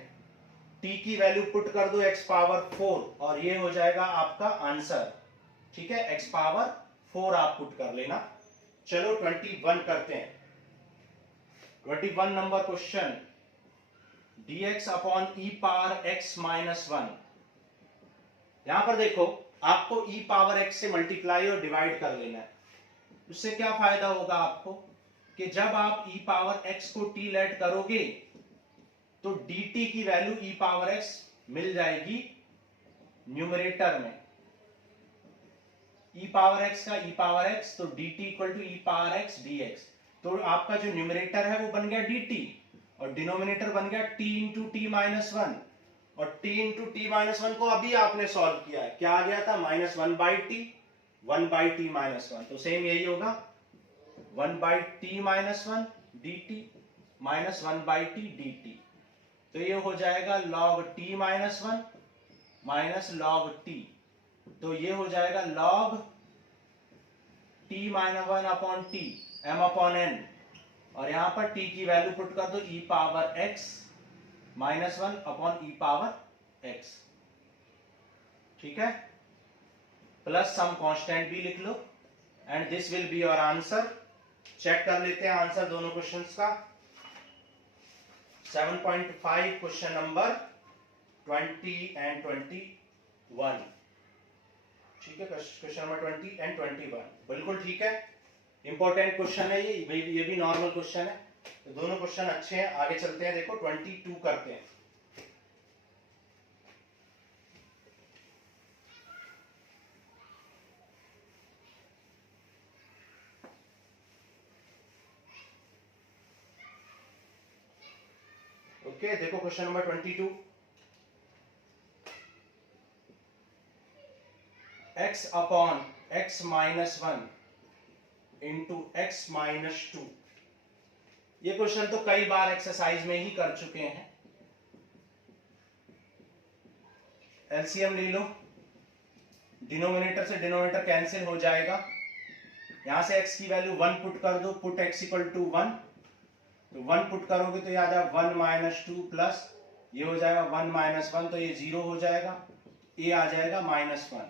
t की वैल्यू पुट कर दो x पावर 4 और ये हो जाएगा आपका आंसर, ठीक है, x पावर 4 आप पुट कर लेना। चलो 21 करते हैं। 21 number question, dx upon e power x minus 1। यहां पर देखो आपको e पावर x से मल्टीप्लाई और डिवाइड कर लेना है, उससे क्या फायदा होगा आपको कि जब आप e पावर x को t लेट करोगे तो dt की वैल्यू e पावर x मिल जाएगी न्यूमरेटर में, e पावर x का e पावर x, तो dt equal to e power x dx, तो आपका जो न्यूमरेटर है वो बन गया dt और डिनोमिनेटर बन गया t इंटू टी माइनस 1, और t इंटू टी माइनस 1 को अभी आपने सॉल्व किया है, क्या आ गया था -1/t, 1/t माइनस 1, तो सेम यही होगा 1/t minus 1 dt minus 1/t dt, तो ये हो जाएगा log t minus 1 minus log t, तो ये हो जाएगा log t minus 1 upon t m upon n, और यहां पर t की वैल्यू पुट कर दो e power x minus 1 upon e power x, ठीक है, प्लस सम कांस्टेंट भी लिख लो, and this will be your answer. Check कर लेते हैं आंसर दोनों क्वेश्चंस का। 7.5 क्वेश्चन नंबर 20 एंड 21, ठीक है, क्वेश्चन नंबर 20 एंड 21 बिल्कुल ठीक है। इंपॉर्टेंट क्वेश्चन है ये भी नॉर्मल क्वेश्चन है, तो दोनों क्वेश्चन अच्छे हैं। आगे चलते हैं, देखो 22 करते हैं। ओके, देखो question number 22। x upon x minus 1 into x minus 2। ये क्वेश्चन तो कई बार एक्सरसाइज में ही कर चुके हैं। एलसीएम ले लो, डिनोमिनेटर से डिनोमिनेटर कैंसिल हो जाएगा। यहां से x की वैल्यू 1 पुट कर दो, पुट x इक्वल टू 1, तो 1 पुट करोगे तो ये आ जाएगा 1 माइनस 2 प्लस ये हो जाएगा 1 माइनस 1, तो ये 0 हो जाएगा, ये आ जाएगा माइनस 1।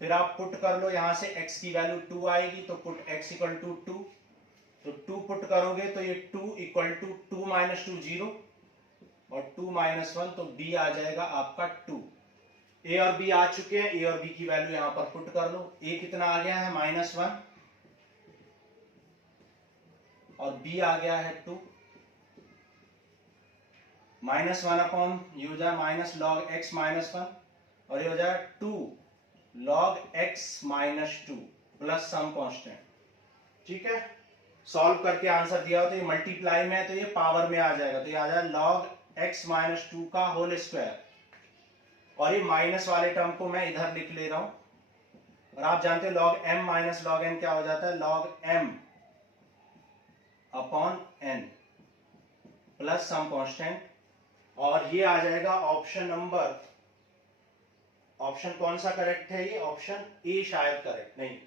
फिर आप पुट कर लो, यहां से x की वैल्यू 2 आएगी, तो पुट x इक्वल टू 2, तो 2 पुट करोगे तो ये 2 इक्वल टू 2 माइनस 2 0 और 2 माइनस 1, तो b आ जाएगा आपका 2। a और b आ चुके हैं, a और b की वैल्यू यहां पर पुट कर लो। a कितना आ गया है -1 और b आ गया है 2। -1 अपॉन ये हो जाए माइनस लॉग x माइनस 1 और ये हो जाए 2 log x minus 2 plus some constant. ठीक है, सॉल्व करके आंसर दिया हो तो ये मल्टीप्लाई में है तो ये पावर में आ जाएगा, तो ये आ जाए लॉग x माइनस 2 का होल स्क्वायर। और ये माइनस वाले टर्म को मैं इधर लिख ले रहा हूं। और आप जानते हो log m minus log n क्या हो जाता है, log m upon n plus some constant. और ये आ जाएगा ऑप्शन नंबर, ऑप्शन कौन सा करेक्ट है, ये ऑप्शन ए शायद करेक्ट नहीं,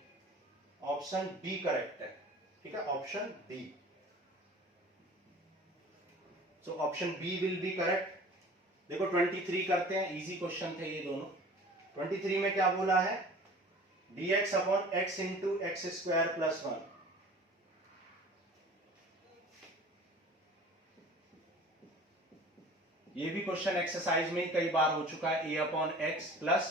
ऑप्शन बी करेक्ट है। ठीक है, option b, so option b will be correct. देखो 23 करते हैं, इजी क्वेश्चन थे ये दोनों। 23 में क्या बोला है, dx upon x into x square plus 1। ये भी क्वेश्चन एक्सरसाइज में ही कई बार हो चुका है। a अपॉन एक्स प्लस,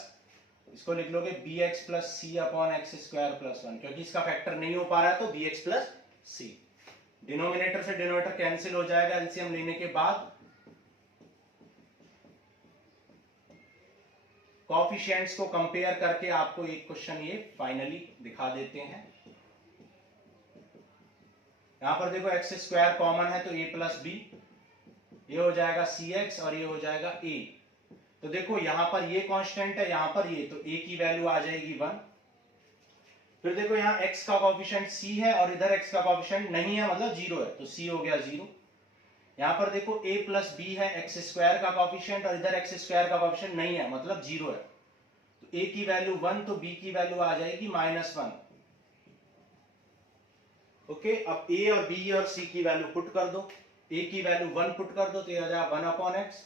इसको लिख लोगे bx plus c upon x square plus 1, क्योंकि इसका फैक्टर नहीं हो पा रहा है तो bx प्लस सी। डिनोमिनेटर से डिनोमिनेटर कैंसिल हो जाएगा एलसीएम लेने के बाद। कोएफिशिएंट्स को कंपेयर करके आपको एक क्वेश्चन ये फाइनली दिखा देते हैं। यहां पर देखो एक्स स्क्वायर कॉमन है तो a प्लस बी, ये हो जाएगा cx और ये हो जाएगा a। तो देखो यहां पर ये कांस्टेंट है, यहां पर ये, तो a की वैल्यू आ जाएगी 1। फिर देखो यहाँ x का कोएफिशिएंट c है और इधर x का कोएफिशिएंट नहीं है, मतलब 0 है, तो c हो गया 0। यहाँ पर देखो a प्लस बी है, एक्स स्क्वायर का कोएफिशिएंट, और इधर एक्स स्क्वायर का कोएफिशिएंट नहीं है, मतलब 0 है, तो a की वैल्यू 1, तो b की वैल्यू आ जाएगी -1। ओके, अब a और b और c की वैल्यू पुट कर दो। a की वैल्यू 1 पुट कर दो तो ये हो जाएगा 1 अपॉन एक्स,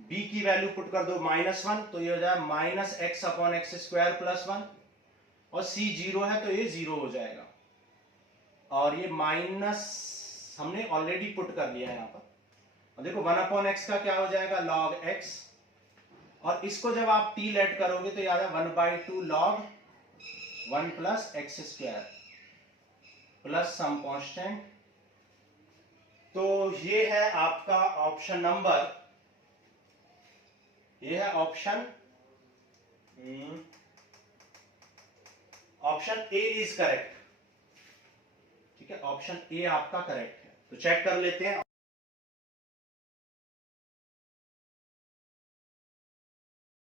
b की वैल्यू पुट कर दो -1 तो ये हो जाएगा minus x upon x square plus 1, और c 0 है तो ये 0 हो जाएगा। और ये माइनस हमने ऑलरेडी पुट कर लिया है यहाँ पर। और देखो 1 अपॉन एक्स का क्या हो जाएगा, लॉग x, और इसको जब आप t लेट करोगे तो याद है 1/2 log 1 plus x square plus some constant. तो ये है आपका ऑप्शन नंबर, ये है ऑप्शन ए इज करेक्ट। ठीक है, ऑप्शन ए आपका करेक्ट है। तो चेक कर लेते हैं।